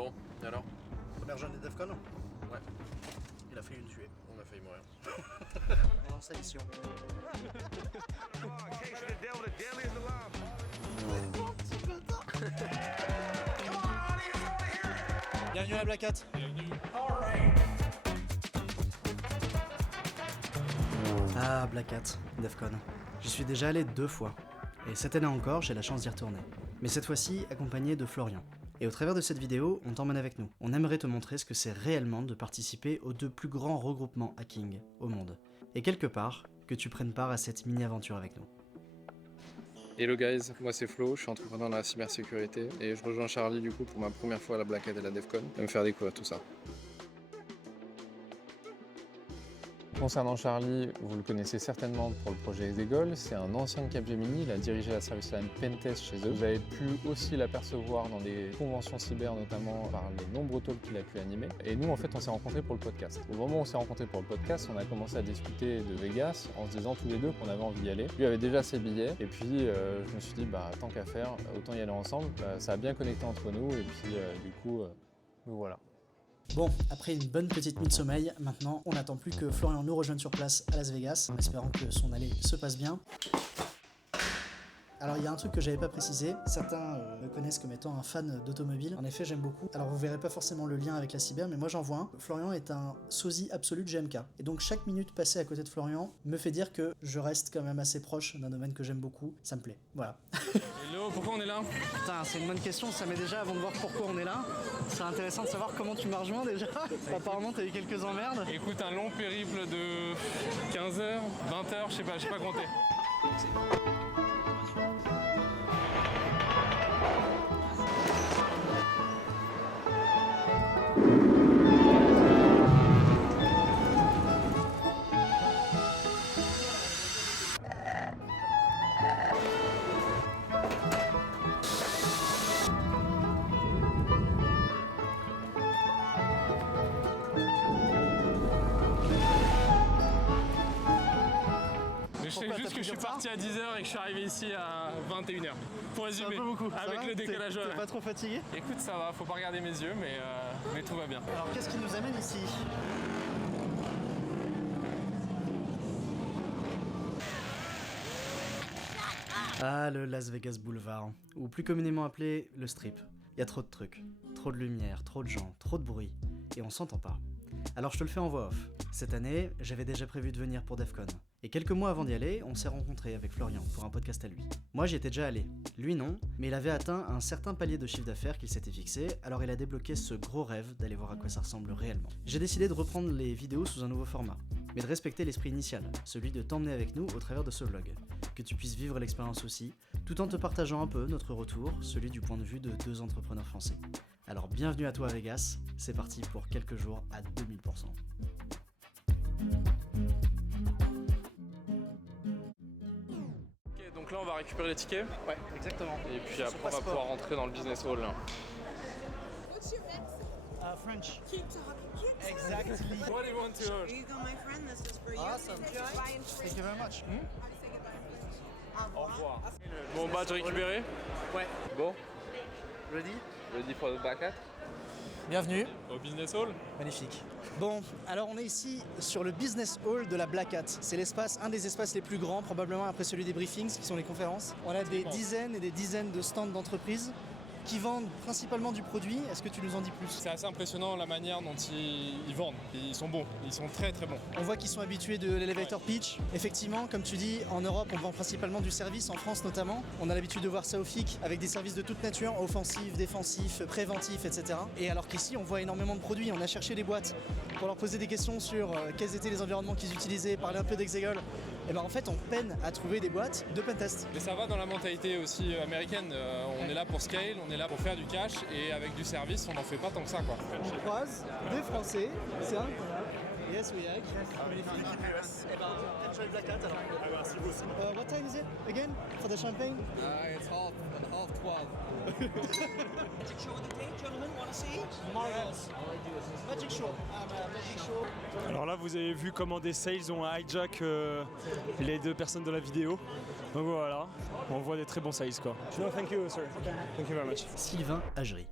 Bon, et alors? Première journée de Defcon? Ouais. Il a failli nous tuer. On a failli mourir. On lance la mission. Bienvenue à la Black Hat. Ah, Black Hat, Defcon. J'y suis déjà allé 2 fois. Et cette année encore, j'ai la chance d'y retourner. Mais cette fois-ci, accompagné de Florian. Et au travers de cette vidéo, on t'emmène avec nous. On aimerait te montrer ce que c'est réellement de participer aux 2 plus grands regroupements hacking au monde. Et quelque part, que tu prennes part à cette mini-aventure avec nous. Hello guys, moi c'est Flo, je suis entrepreneur dans la cybersécurité et je rejoins Charlie du coup pour ma première fois à la Black Hat et la Defcon et me faire découvrir tout ça. Concernant Charlie, vous le connaissez certainement pour le projet Exegol, c'est un ancien de Capgemini, il a dirigé la service line Pentest chez eux. Vous avez pu aussi l'apercevoir dans des conventions cyber, notamment par les nombreux talks qu'il a pu animer. Et nous en fait on s'est rencontrés pour le podcast. Au moment où on s'est rencontrés pour le podcast, on a commencé à discuter de Vegas en se disant tous les deux qu'on avait envie d'y aller. Lui avait déjà ses billets et puis je me suis dit tant qu'à faire, autant y aller ensemble. Ça a bien connecté entre nous et puis du coup, nous voilà. Bon, après une bonne petite nuit de sommeil, maintenant on n'attend plus que Florian nous rejoigne sur place à Las Vegas, en espérant que son allée se passe bien. Alors il y a un truc que j'avais pas précisé, certains me connaissent comme étant un fan d'automobile, en effet j'aime beaucoup. Alors vous verrez pas forcément le lien avec la cyber, mais moi j'en vois un. Florian est un sosie absolu de GMK, et donc chaque minute passée à côté de Florian me fait dire que je reste quand même assez proche d'un domaine que j'aime beaucoup, ça me plaît, voilà. Hello, pourquoi on est là? Putain, c'est une bonne question, ça m'est déjà avant de voir pourquoi on est là. C'est intéressant de savoir comment tu m'as rejoint déjà. Apparemment t'as eu quelques emmerdes. Écoute, un long périple de 15h, 20h, je sais pas compter. Je sais juste que je suis parti à 10h et que je suis arrivé ici à 21h. Pour résumer, C'est un peu beaucoup. avec le décalage T'es horaire. pas trop fatigué? Écoute, ça va, faut pas regarder mes yeux, mais tout va bien. Alors qu'est-ce qui nous amène ici? Ah, le Las Vegas Boulevard, ou plus communément appelé le Strip. Il y a trop de trucs, trop de lumière, trop de gens, trop de bruit, et on s'entend pas. Alors je te le fais en voix off. Cette année, j'avais déjà prévu de venir pour Defcon. Et quelques mois avant d'y aller, on s'est rencontrés avec Florian pour un podcast à lui. Moi j'y étais déjà allé, lui non, mais il avait atteint un certain palier de chiffre d'affaires qu'il s'était fixé, alors il a débloqué ce gros rêve d'aller voir à quoi ça ressemble réellement. J'ai décidé de reprendre les vidéos sous un nouveau format, mais de respecter l'esprit initial, celui de t'emmener avec nous au travers de ce vlog. Que tu puisses vivre l'expérience aussi, tout en te partageant un peu notre retour, celui du point de vue de 2 entrepreneurs français. Alors bienvenue à toi à Vegas, c'est parti pour quelques jours à 2000%. Ok, donc là on va récupérer les tickets Ouais, exactement. et puis après on va pouvoir rentrer dans le business hall. Là. What's your accent? French. Keep talking. Keep Exactly. What do you want to Here you go, my friend. This is for you. Awesome. Enjoy and Thank you very much. Au revoir. Bon badge récupéré? Ouais. Bon, Ready? ready for the Black Hat? Bienvenue. Au business hall? Magnifique. Bon, alors on est ici sur le Business Hall de la Black Hat. C'est un des espaces les plus grands, probablement après celui des briefings, qui sont les conférences. On a des dizaines et des dizaines de stands d'entreprises qui vendent principalement du produit. Est-ce que tu nous en dis plus? C'est assez impressionnant la manière dont ils vendent. Ils sont bons, ils sont très très bons. On voit qu'ils sont habitués de l'elevator pitch. Effectivement, comme tu dis, en Europe, on vend principalement du service, en France notamment. On a l'habitude de voir ça au FIC avec des services de toute nature, offensifs, défensifs, préventifs, etc. Et alors qu'ici, on voit énormément de produits. On a cherché les boîtes pour leur poser des questions sur quels étaient les environnements qu'ils utilisaient, parler un peu d'Exegol. Et ben en fait, on peine à trouver des boîtes de pentest. Mais ça va dans la mentalité aussi américaine. On est là pour scale, on est là pour faire du cash et avec du service, on n'en fait pas tant que ça quoi. On croise des Français, c'est incroyable. Yes, we are. Eh ben, enjoy Black Hat alors. Merci vous aussi. What time is it again for the champagne? It's half 12. Magic show of the day, gentlemen. Want to see? Marvelous. Magic show. Magic show. Alors là, vous avez vu comment des sales ont hijack les 2 personnes de la vidéo. Donc voilà, on voit des très bons sales quoi. No, thank you, sir. Thank you very much. Sylvain Hagery.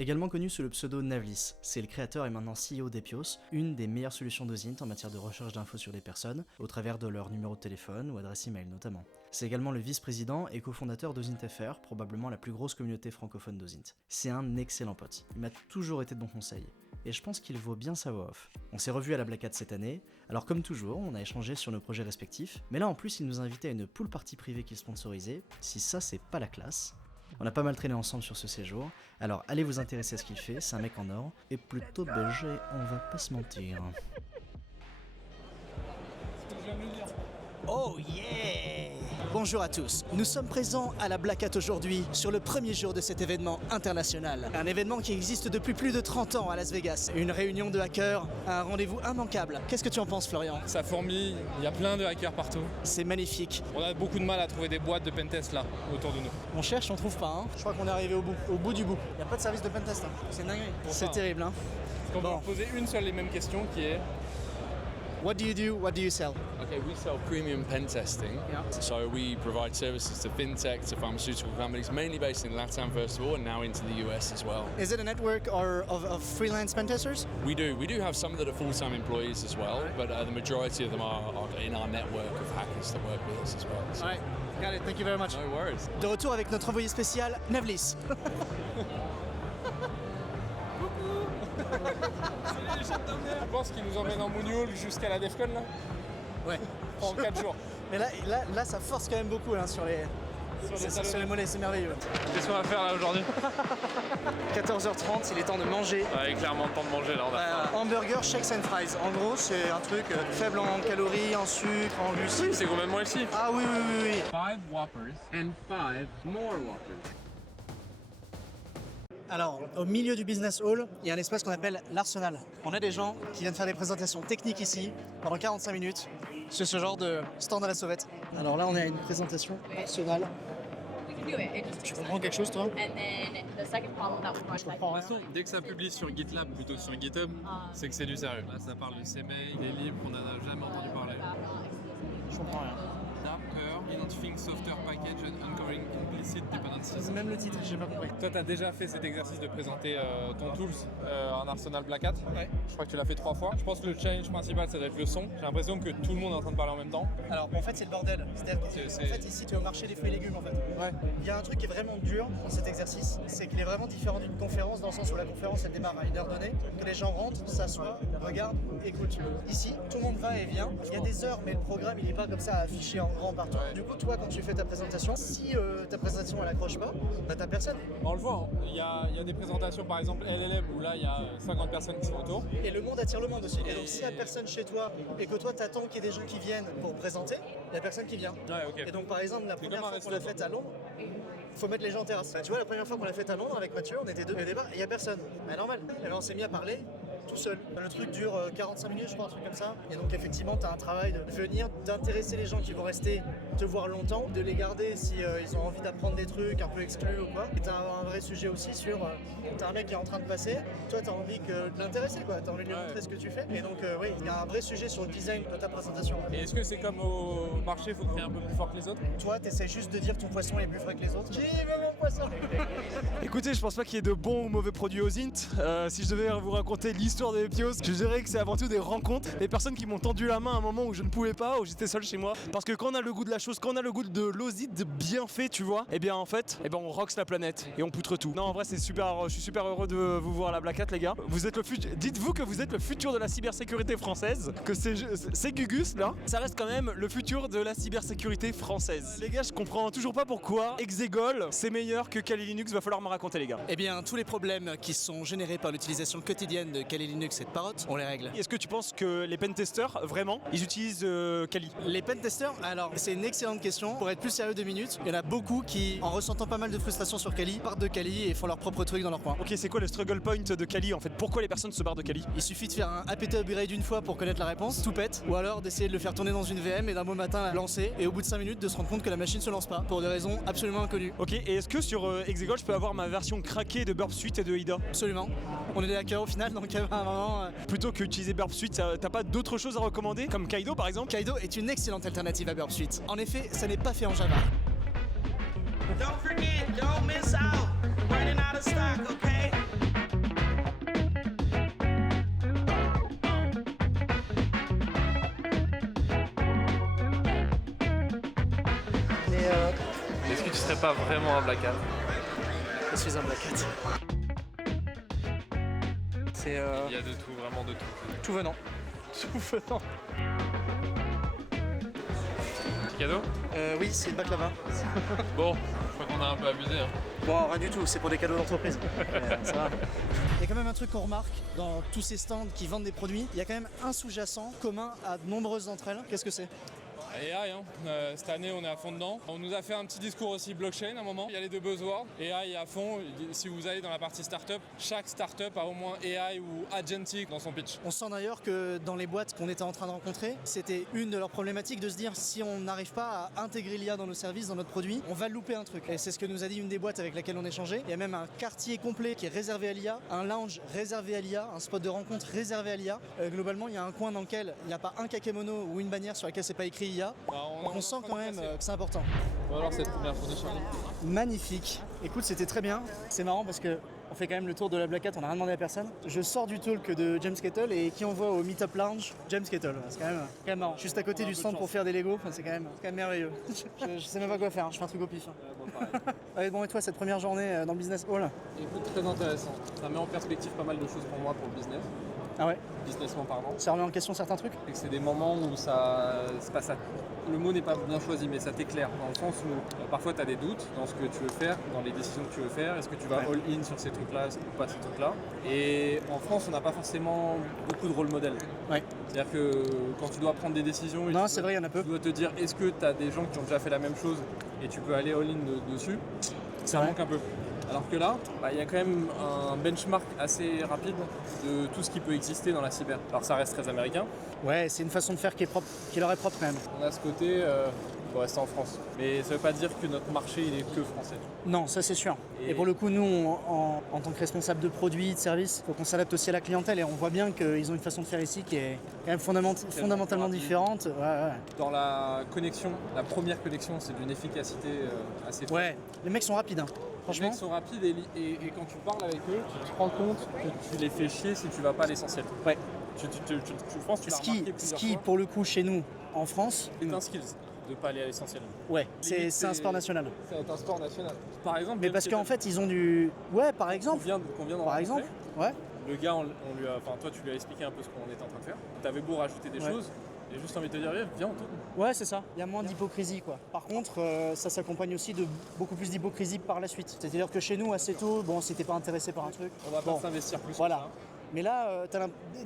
Également connu sous le pseudo Navlis, c'est le créateur et maintenant CEO d'Epios, une des meilleures solutions d'OSINT en matière de recherche d'infos sur les personnes, au travers de leur numéro de téléphone ou adresse email notamment. C'est également le vice-président et cofondateur d'OSINT.fr, probablement la plus grosse communauté francophone d'OSINT. C'est un excellent pote, il m'a toujours été de bons conseils, et je pense qu'il vaut bien sa voix off. On s'est revus à la Black Hat cette année, alors comme toujours, on a échangé sur nos projets respectifs, mais là en plus il nous a invités à une pool party privée qu'il sponsorisait, si ça c'est pas la classe. On a pas mal traîné ensemble sur ce séjour, alors allez vous intéresser à ce qu'il fait, c'est un mec en or, et plutôt belge, on va pas se mentir. Oh yeah! Bonjour à tous, nous sommes présents à la Black Hat aujourd'hui sur le premier jour de cet événement international. Un événement qui existe depuis plus de 30 ans à Las Vegas. Une réunion de hackers, un rendez-vous immanquable. Qu'est-ce que tu en penses Florian? Ça fourmille, il y a plein de hackers partout. C'est magnifique. On a beaucoup de mal à trouver des boîtes de pentest là, autour de nous. On cherche, on trouve pas. Hein. Je crois qu'on est arrivé au bout du bout. Il n'y a pas de service de pentest. Hein. C'est dingue. C'est terrible. Hein. On va poser une seule des mêmes questions qui est... What do you do? What do you sell? Okay, we sell premium pen testing. Yeah. So we provide services to fintech, to pharmaceutical companies, mainly based in LATAM first of all, and now into the US as well. Is it a network or of freelance pen testers? We do have some that are full-time employees as well, but the majority of them are in our network of hackers that work with us as well. So. All right, got it. Thank you very much. No worries. De retour avec notre envoyé spécial, Navlis. Tu penses qu'ils nous emmènent en moonwalk jusqu'à la DEFCON là? Ouais. En 4 jours. Mais là, ça force quand même beaucoup hein, sur les mollets, c'est merveilleux. Qu'est-ce qu'on va faire là aujourd'hui? 14h30, il est temps de manger. Il est clairement le temps de manger là, on a faim. Hamburger, shakes and fries. En gros, c'est un truc faible en calories, en sucre, en glucides. C'est complètement ici. Ah oui. 5 Whoppers and 5 more Whoppers. Alors, au milieu du business hall, il y a un espace qu'on appelle l'Arsenal. On a des gens qui viennent faire des présentations techniques ici pendant 45 minutes sur ce genre de stand à la sauvette. Alors là, on est à une présentation Arsenal. Tu comprends quelque chose, toi? De toute façon, dès que ça publie sur GitLab plutôt que sur GitHub, c'est que c'est du sérieux. Là, ça parle de CMail, des libres qu'on n'a jamais entendu parler. Je comprends rien. Dapper, Identifying Software Package and Uncovering Implicit Dependencies. C'est même le titre, j'ai pas compris. Toi, tu as déjà fait cet exercice de présenter ton tools en Arsenal Black Hat. Ouais. Je crois que tu l'as fait 3 fois. Je pense que le challenge principal, ça doit être le son. J'ai l'impression que tout le monde est en train de parler en même temps. Alors, en fait, c'est le bordel. C'est-à-dire qu'en fait, ici, tu es au marché des fruits et légumes, en fait. Ouais. Il y a un truc qui est vraiment dur dans cet exercice, c'est qu'il est vraiment différent d'une conférence, dans le sens où la conférence, elle démarre à une heure donnée, que les gens rentrent, s'assoient, regardent, écoutent. Ici, tout le monde va et vient. Il y a des heures, mais le programme, il n'est pas comme ça affiché en grand partout. Ouais. Du coup, toi, quand tu fais ta présentation, si ta présentation, elle accroche pas, bah t'as personne. On le voit, hein. Il y a des présentations, par exemple LLM, où là, il y a 50 personnes qui sont autour. Et le monde attire le monde aussi. Et donc, s'il y a personne chez toi, et que toi, t'attends qu'il y ait des gens qui viennent pour présenter, il y a personne qui vient. Ouais, ok. Et donc, par exemple, la première comme un fois qu'on l'a resto, faite à Londres, faut mettre les gens en terrasse. Bah, tu vois, la première fois qu'on l'a faite à Londres avec Mathieu, on était deux au départ et il y a personne. Bah, normal. Et ben, on s'est mis à parler tout seul. Le truc dure 45 minutes, je crois, un truc comme ça. Et donc, effectivement, tu as un travail de venir, d'intéresser les gens qui vont rester te voir longtemps, de les garder si ils ont envie d'apprendre des trucs un peu exclus ou quoi. Et tu as un vrai sujet aussi sur tu as un mec qui est en train de passer, toi, tu as envie de l'intéresser, quoi. Tu as envie de lui montrer ce que tu fais. Et donc, oui, il y a un vrai sujet sur le design de ta présentation. Et est-ce que c'est comme au marché, il faut crier un peu plus fort que les autres? Toi, tu essaies juste de dire ton poisson est plus frais que les autres. Qui veut mon poisson? Écoutez, je pense pas qu'il y ait de bons ou mauvais produits aux Int. Si je devais vous raconter l'histoire de Epios, je dirais que c'est avant tout des rencontres. Des personnes qui m'ont tendu la main à un moment où je ne pouvais pas, où j'étais seul chez moi. Parce que quand on a le goût de la chose, quand on a le goût de l'osite bien fait, tu vois, et bien en fait, on rocks la planète et on poutre tout. Non, en vrai, c'est super, je suis super heureux de vous voir à la Black Hat, les gars. Vous êtes le futur. Dites-vous que vous êtes le futur de la cybersécurité française, que c'est Gugus là. Ça reste quand même le futur de la cybersécurité française. Les gars, je comprends toujours pas pourquoi Exegol c'est meilleur que Kali Linux. Va falloir me raconter, les gars. Eh bien, tous les problèmes qui sont générés par l'utilisation quotidienne de Kali Linux et de Parrot, on les règle. Est-ce que tu penses que les pentesters, vraiment, ils utilisent Kali? Les pentesters, alors c'est une excellente question. Pour être plus sérieux 2 minutes, il y en a beaucoup qui, en ressentant pas mal de frustration sur Kali, partent de Kali et font leur propre truc dans leur coin. Ok, c'est quoi le struggle point de Kali en fait? Pourquoi les personnes se barrent de Kali? Il suffit de faire un apt upgrade une fois pour connaître la réponse, tout pète, ou alors d'essayer de le faire tourner dans une VM et d'un beau matin la lancer, et au bout de 5 minutes de se rendre compte que la machine se lance pas, pour des raisons absolument inconnues. Ok, et est-ce que sur Exegol je peux avoir ma version craquée de Burp Suite et de Ida? Absolument. On est des hackers au final, donc à un moment... Plutôt que utiliser Burp Suite, t'as pas d'autres choses à recommander? Comme Kaido par exemple? Kaido est une excellente alternative à Burp Suite. En effet, ça n'est pas fait en Java. Don't forget, don't miss out. Running out of stock, okay? serais pas vraiment un Black Hat. Je suis un Black Hat. C'est Il y a de tout, vraiment de tout. tout venant. Tout venant. Petit cadeau? Oui, c'est le baklava. Bon, je crois qu'on a un peu abusé. Hein. Bon, rien du tout, c'est pour des cadeaux d'entreprise. Ça va. Il y a quand même un truc qu'on remarque dans tous ces stands qui vendent des produits. Il y a quand même un sous-jacent commun à de nombreuses d'entre elles. Qu'est-ce que c'est? AI, hein. Cette année on est à fond dedans. On nous a fait un petit discours aussi blockchain à un moment. Il y a les deux buzzwords. AI à fond. Si vous allez dans la partie startup, chaque startup a au moins AI ou agentic dans son pitch. On sent d'ailleurs que dans les boîtes qu'on était en train de rencontrer, c'était une de leurs problématiques de se dire si on n'arrive pas à intégrer l'IA dans nos services, dans notre produit, on va louper un truc. Et c'est ce que nous a dit une des boîtes avec laquelle on échangeait. Il y a même un quartier complet qui est réservé à l'IA, un lounge réservé à l'IA, un spot de rencontre réservé à l'IA. Globalement, il y a un coin dans lequel il n'y a pas un kakémono ou une bannière sur laquelle c'est pas écrit IA. Donc on sent quand même que c'est important. Bon alors cette première journée Charlie. Magnifique. Écoute, c'était très bien. C'est marrant parce que on fait quand même le tour de la Black Hat, on n'a rien demandé à personne. Je sors du talk de James Kettle et qui on voit au Meetup Lounge? James Kettle. C'est quand même marrant. Juste à côté du stand pour faire des Lego, enfin, c'est quand même merveilleux. je sais même pas quoi faire, hein. Je fais un truc au pif. Allez, bon, et toi, cette première journée dans le Business Hall? Écoute, très intéressant. Ça met en perspective pas mal de choses pour moi pour le business. Ah ouais? Businessment pardon. Ça remet en question certains trucs? Et que c'est des moments où ça se passe à... Le mot n'est pas bien choisi, mais ça t'éclaire. Dans le sens où parfois tu as des doutes dans ce que tu veux faire, dans les décisions que tu veux faire. Est-ce que tu vas all-in sur ces trucs-là ou pas ces trucs-là? Et en France, on n'a pas forcément beaucoup de rôle modèle. Ouais. C'est-à-dire que quand tu dois prendre des décisions, non, c'est vrai, il y en a peu. Tu dois te dire est-ce que tu as des gens qui ont déjà fait la même chose et tu peux aller all-in dessus? Ça manque un peu. Alors que là, il y a quand même un benchmark assez rapide de tout ce qui peut exister dans la cyber. Alors ça reste très américain. Ouais, c'est une façon de faire qui leur est propre quand même. On a ce côté, faut rester en France. Mais ça veut pas dire que notre marché il est que français. Non, ça c'est sûr. Et pour le coup, nous, en tant que responsable de produits, de services, il faut qu'on s'adapte aussi à la clientèle et on voit bien qu'ils ont une façon de faire ici qui est quand même fondamentalement différente. Ouais. Dans la connexion, la première connexion, c'est d'une efficacité assez forte. Ouais, les mecs sont rapides. Hein. Franchement. Les mecs sont rapides et quand tu parles avec eux, tu te rends compte que tu les fais chier si tu vas pas à l'essentiel. Ouais. Je pense que tu l'as remarqué plusieurs fois. pour le coup, chez nous, en France... C'est un skills de pas aller à l'essentiel. Ouais, c'est un sport national. C'est un sport national. Par exemple... Mais parce qu'en fait, ils ont du... Ouais, par exemple. Qu'on vient par exemple, ouais. Le gars, on lui a... Enfin, toi, tu lui as expliqué un peu ce qu'on était en train de faire. T'avais beau rajouter des choses, et juste envie de te dire, viens, on tourne. Ouais, c'est ça. Il y a moins d'hypocrisie, quoi. Par contre, ça s'accompagne aussi de beaucoup plus d'hypocrisie par la suite. C'est-à-dire que chez nous, assez tôt, bon, si t'es pas intéressé par un truc... On va pas s'investir plus. Voilà. Que ça. Mais là,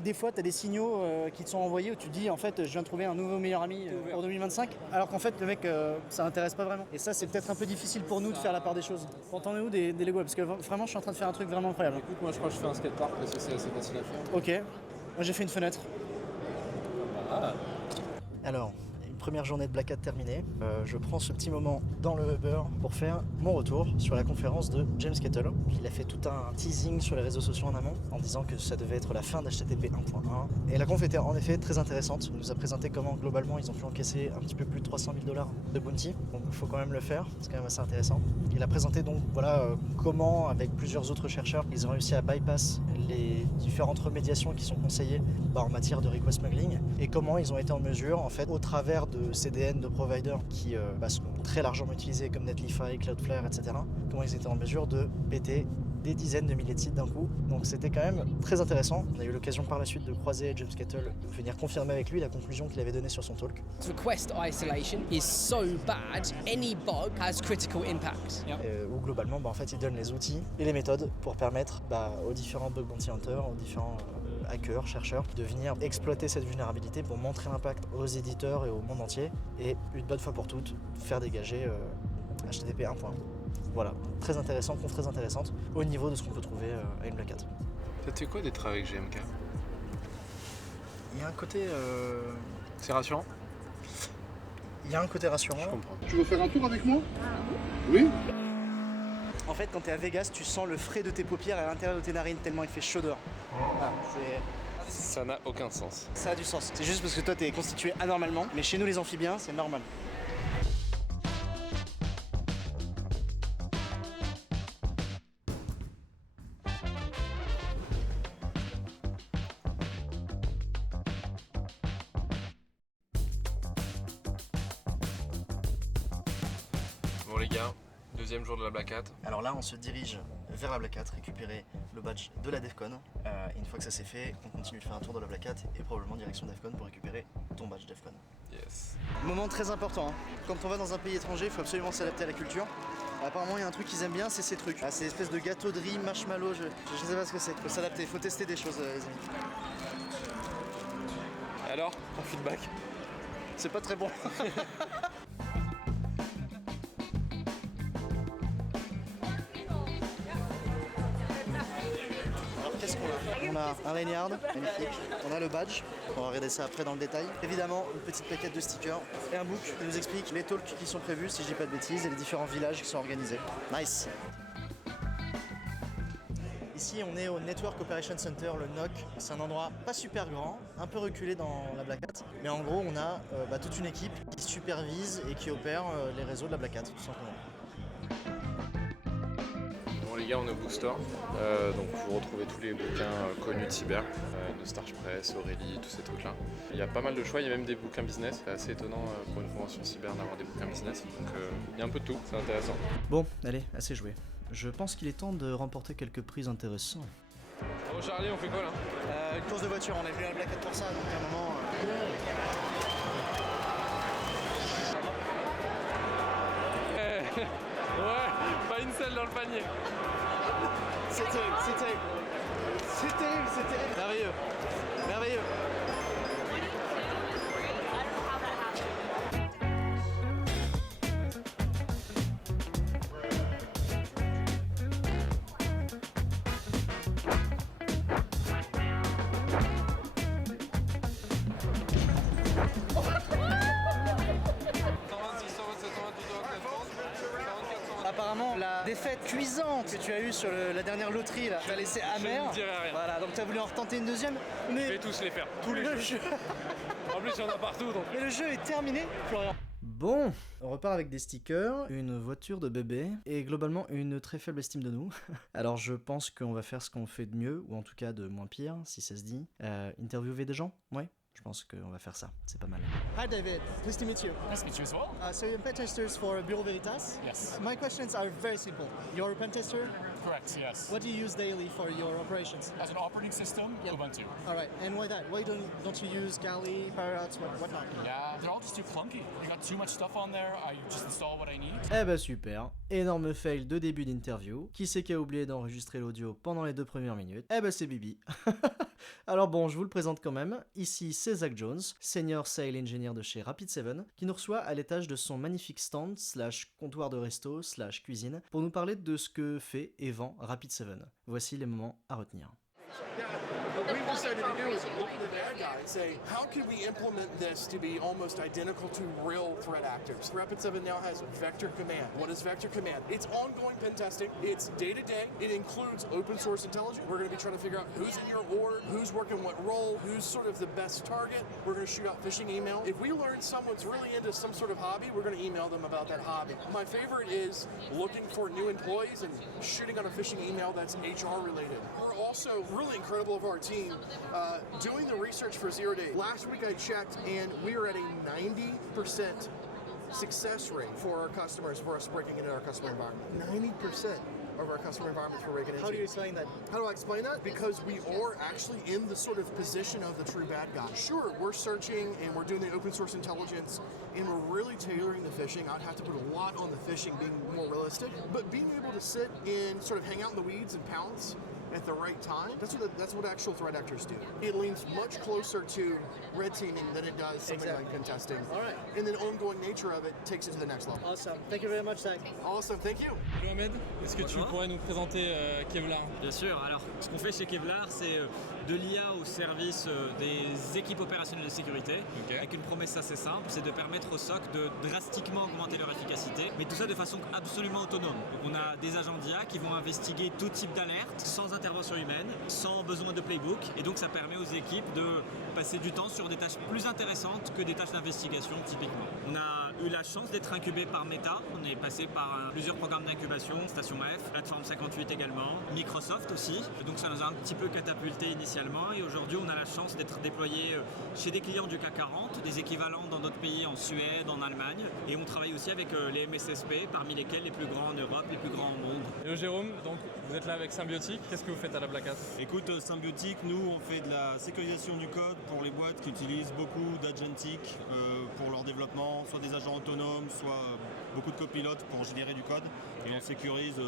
des fois, tu as des signaux qui te sont envoyés où tu te dis, en fait, je viens de trouver un nouveau meilleur ami pour 2025, alors qu'en fait, le mec, ça l'intéresse pas vraiment. Et ça, c'est peut-être un peu difficile pour nous de faire la part des choses. T'en es où des Lego? Parce que vraiment, je suis en train de faire un truc vraiment incroyable. Écoute, moi, je crois que je fais un skatepark parce que c'est assez facile à faire. Ok. Moi, j'ai fait une fenêtre. Alors, une première journée de Black Hat terminée. Je prends ce petit moment dans le Uber pour faire mon retour sur la conférence de James Kettle. Il a fait tout un teasing sur les réseaux sociaux en amont en disant que ça devait être la fin d'HTTP 1.1. Et la conf était en effet très intéressante. Il nous a présenté comment globalement ils ont pu encaisser un petit peu plus de 300 000 $ de bounty. Donc il faut quand même le faire, c'est quand même assez intéressant. Il a présenté donc comment avec plusieurs autres chercheurs ils ont réussi à bypass les différentes remédiations qui sont conseillées en matière de request smuggling et comment ils ont été en mesure en fait au travers de CDN de providers qui sont très largement utilisés comme Netlify, Cloudflare, etc. Comment ils étaient en mesure de péter des dizaines de milliers de sites d'un coup. Donc c'était quand même très intéressant. On a eu l'occasion par la suite de croiser James Kettle, de venir confirmer avec lui la conclusion qu'il avait donnée sur son talk. Request isolation is so bad, any bug has critical impact. Où globalement, en fait, il donne les outils et les méthodes pour permettre aux différents bug bounty hunters, aux différents hackers, chercheurs, de venir exploiter cette vulnérabilité pour montrer l'impact aux éditeurs et au monde entier et une bonne fois pour toutes, faire dégager HTTP 1.1. Voilà, très intéressant, conf très intéressante, au niveau de ce qu'on peut trouver à une Black Hat. Ça te fait quoi d'être avec GMK? Il y a un côté... C'est rassurant? Il y a un côté rassurant. Je comprends. Tu veux faire un tour avec moi? Oui. En fait, quand t'es à Vegas, tu sens le frais de tes paupières à l'intérieur de tes narines tellement il fait chaud dehors. Ça n'a aucun sens. Ça a du sens. C'est juste parce que toi, t'es constitué anormalement, mais chez nous, les amphibiens, c'est normal. Bon les gars, Deuxième jour de la Black Hat. Alors là, on se dirige vers la Black Hat, récupérer le badge de la DEFCON. Une fois que ça c'est fait, on continue de faire un tour de la Black Hat et probablement direction DEFCON pour récupérer ton badge DEFCON. Yes. Moment très important, hein. Quand on va dans un pays étranger, il faut absolument s'adapter à la culture. Apparemment, il y a un truc qu'ils aiment bien, c'est ces trucs. Ah, ces espèces de gâteaux de riz, marshmallow, je sais pas ce que c'est. Faut s'adapter, faut tester des choses, les amis. Alors, ton feedback? C'est pas très bon. Alors qu'est-ce qu'on a? On a un lanyard, magnifique. On a le badge, on va regarder ça après dans le détail. Évidemment, une petite plaquette de stickers et un book qui nous explique les talks qui sont prévus, si je dis pas de bêtises, et les différents villages qui sont organisés. Nice. Ici, on est au Network Operation Center, le NOC. C'est un endroit pas super grand, un peu reculé dans la Black Hat. Mais en gros, on a toute une équipe qui supervise et qui opère les réseaux de la Black Hat, tout simplement. Bon les gars, on est au Bookstore. Donc vous retrouvez tous les bouquins connus de cyber, de Starch Press, Aurélie, tous ces trucs-là. Il y a pas mal de choix, il y a même des bouquins business. C'est assez étonnant pour une convention cyber d'avoir des bouquins business. Donc il y a un peu de tout, c'est intéressant. Bon, allez, assez joué. Je pense qu'il est temps de remporter quelques prix intéressants. Bon Charlie, on fait quoi là? Une course de voiture, on est venu à la Black Hat pour ça, donc à un moment... Ouais, pas une seule dans le panier. C'est terrible, c'est terrible. C'est terrible, c'est terrible. Merveilleux. Merveilleux. Apparemment, la défaite cuisante que tu as eue sur la dernière loterie là, t'a laissé amer. Je ne dirai rien. Voilà, donc tu as voulu en retenter une deuxième, mais Je vais tous les faire, tous les jeux. En plus, il y en a partout donc. Mais le jeu est terminé, Florian. Bon, on repart avec des stickers, une voiture de bébé et globalement une très faible estime de nous. Alors je pense qu'on va faire ce qu'on fait de mieux, ou en tout cas de moins pire, si ça se dit. Interviewer des gens? Ouais. Je pense qu'on va faire ça, c'est pas mal. Hi David, nice to meet you. Nice to meet you as well. So you're pen testers for Bureau Veritas? Yes. My questions are very simple. You're a pen tester? Correct, yes. What do you use daily for your operations? As an operating system, Ubuntu. Alright, and why that? Why don't you use Kali, Parrots, whatnot? Yeah, they're all just too clunky. You got too much stuff on there, I just install what I need. Eh bah super, énorme fail de début d'interview. Qui c'est qui a oublié d'enregistrer l'audio pendant les 2 premières minutes? Eh bah c'est Bibi. Alors bon, je vous le présente quand même. Ici c'est Zach Jones, Senior Sale Engineer de chez Rapid7, qui nous reçoit à l'étage de son magnifique stand / comptoir de resto / cuisine pour nous parler de ce que fait et vend Rapid7. Voici les moments à retenir. What we've decided to do is look at the bad guy and say, how can we implement this to be almost identical to real threat actors? Rapid7 now has Vector Command. What is Vector Command? It's ongoing pen testing. It's day-to-day. It includes open source intelligence. We're going to be trying to figure out who's in your org, who's working what role, who's sort of the best target. We're going to shoot out phishing email. If we learn someone's really into some sort of hobby, we're going to email them about that hobby. My favorite is looking for new employees and shooting out a phishing email that's HR related. We're also really incredible of our team doing the research for 0 Day. Last week I checked and we are at a 90% success rate for our customers for us breaking into our customer environment. 90% of our customer environments we're breaking into. How do you explain that? How do I explain that? Because we are actually in the sort of position of the true bad guy. Sure, we're searching and we're doing the open source intelligence and we're really tailoring the phishing. I'd have to put a lot on the phishing being more realistic, but being able to sit and sort of hang out in the weeds and pounce at the right time, that's what actual threat actors do. It leans much closer to red teaming than it does something like pen testing. All right. And the ongoing nature of it takes it to the next level. Awesome. Thank you very much, Zach. Awesome, thank you. Hello Ahmed, est-ce que tu pourrais nous présenter Kevlar? Bien sûr, alors ce qu'on fait chez Kevlar, c'est de l'IA au service des équipes opérationnelles de sécurité, avec une promesse assez simple, c'est de permettre au SOC de drastiquement augmenter leur efficacité, mais tout ça de façon absolument autonome. Donc on a des agents d'IA qui vont investiguer tout type d'alerte sans intervention humaine, sans besoin de playbook. Et donc ça permet aux équipes de passer du temps sur des tâches plus intéressantes que des tâches d'investigation typiquement. On a eu la chance d'être incubé par Meta. On est passé par plusieurs programmes d'incubation, Station F, Plateforme 58 également, Microsoft aussi. Donc ça nous a un petit peu catapulté initialement. Et aujourd'hui, on a la chance d'être déployé chez des clients du CAC 40, des équivalents dans d'autres pays, en Suède, en Allemagne. Et on travaille aussi avec les MSSP, parmi lesquels les plus grands en Europe, les plus grands au monde. Hello Jérôme, donc vous êtes là avec Symbiotic. Qu'est-ce que vous faites à la Black Hat? Écoute, Symbiotic, nous on fait de la sécurisation du code pour les boîtes qui utilisent beaucoup d'agentic pour leur développement, soit des agents autonomes, soit beaucoup de copilotes pour générer du code. Et on sécurise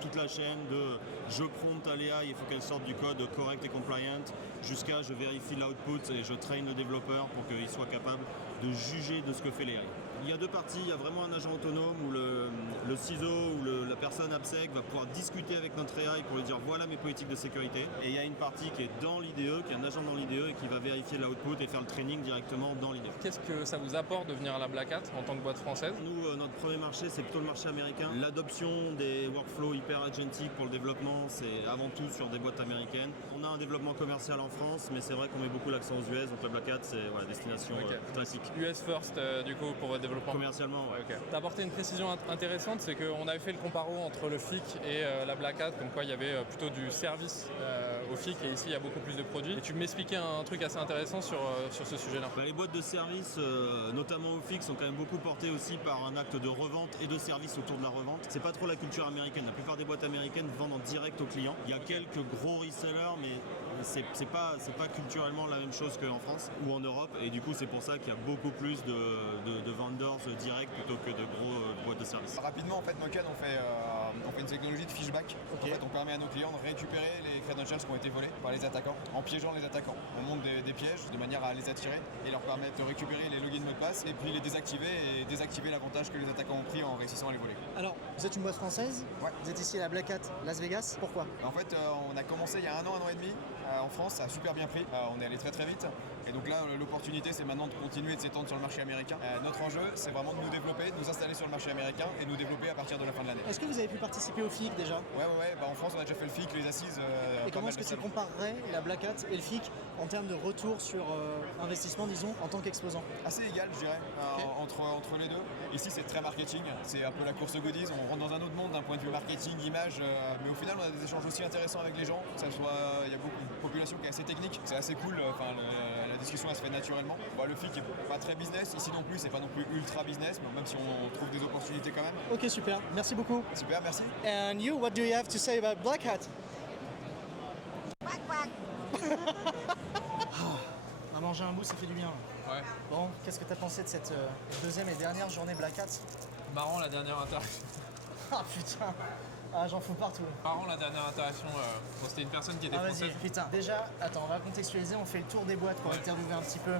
toute la chaîne de je prompt à l'AI, il faut qu'elle sorte du code correct et compliant, jusqu'à je vérifie l'output et je train le développeur pour qu'il soit capable de juger de ce que fait l'AI. Il y a deux parties, il y a vraiment un agent autonome où le CISO ou la personne AppSec va pouvoir discuter avec notre AI pour lui dire voilà mes politiques de sécurité. Et il y a une partie qui est dans l'IDE, qui est un agent dans l'IDE et qui va vérifier l'output et faire le training directement dans l'IDE. Qu'est-ce que ça vous apporte de venir à la Black Hat en tant que boîte française? Nous, notre premier marché, c'est plutôt le marché américain. L'adoption des workflows hyper agentiques pour le développement, c'est avant tout sur des boîtes américaines. On a un développement commercial en France, mais c'est vrai qu'on met beaucoup l'accent aux US, donc la Black Hat, c'est destination classique. US first, du coup, pour votre développement? Commercialement, ouais. Okay. T'as apporté une précision intéressante, c'est qu'on avait fait le comparo entre le FIC et la Black Hat, comme quoi il y avait plutôt du service au FIC et ici il y a beaucoup plus de produits. Et tu m'expliquais un truc assez intéressant sur ce sujet-là. Les boîtes de service, notamment au FIC, sont quand même beaucoup portées aussi par un acte de revente et de service autour de la revente. C'est pas trop la culture américaine. La plupart des boîtes américaines vendent en direct aux clients. Il y a quelques gros resellers, mais c'est pas culturellement la même chose qu'en France ou en Europe. Et du coup, c'est pour ça qu'il y a beaucoup plus de vendors directs plutôt que de gros boîtes de service. Rapidement, en fait, Nocan, on fait une technologie de fishback. En fait, on permet à nos clients de récupérer les credentials qui ont été volés par les attaquants en piégeant les attaquants. On monte des pièges de manière à les attirer et leur permettre de récupérer les logins mot de passe et puis les désactiver et désactiver l'avantage que les attaquants ont pris en réussissant à les voler. Alors, vous êtes une boîte française? Ouais. Vous êtes ici à la Black Hat, Las Vegas. Pourquoi? En fait, on a commencé il y a un an et demi en France, ça a super bien pris. On est allé très très vite. Et donc là, l'opportunité, c'est maintenant de continuer de s'étendre sur le marché américain. Notre enjeu, c'est vraiment de nous développer, de nous installer sur le marché américain et nous développer à partir de la fin de l'année. Est-ce que vous avez pu participer au FIC déjà? Ouais. En France, on a déjà fait le FIC, les assises. Et comment est-ce que tu comparerais la Black Hat et le FIC en termes de retour sur investissement, disons, en tant qu'exposant? Assez égal, je dirais, entre les deux. Ici, c'est très marketing. C'est un peu la course aux goodies. On rentre dans un autre monde d'un point de vue marketing, image. Mais au final, on a des échanges aussi intéressants avec les gens. Il y a beaucoup de population qui est assez technique. C'est assez cool. La discussion, elle se fait naturellement. Le FIC est pas très business. Ici non plus, c'est pas non plus ultra business, mais même si on trouve des opportunités quand même. Ok, super. Merci beaucoup. Super, merci. And you, what do you have to say about Black Hat? À manger un bout, ça fait du bien. Ouais. Bon, qu'est-ce que t'as pensé de cette deuxième et dernière journée Black Hat? Marrant la dernière interaction. Ah putain. Ah, j'en fous partout. Marrant la dernière interaction. C'était une personne qui était française. Putain. Déjà, attends, on va contextualiser. On fait le tour des boîtes pour interviewer un petit peu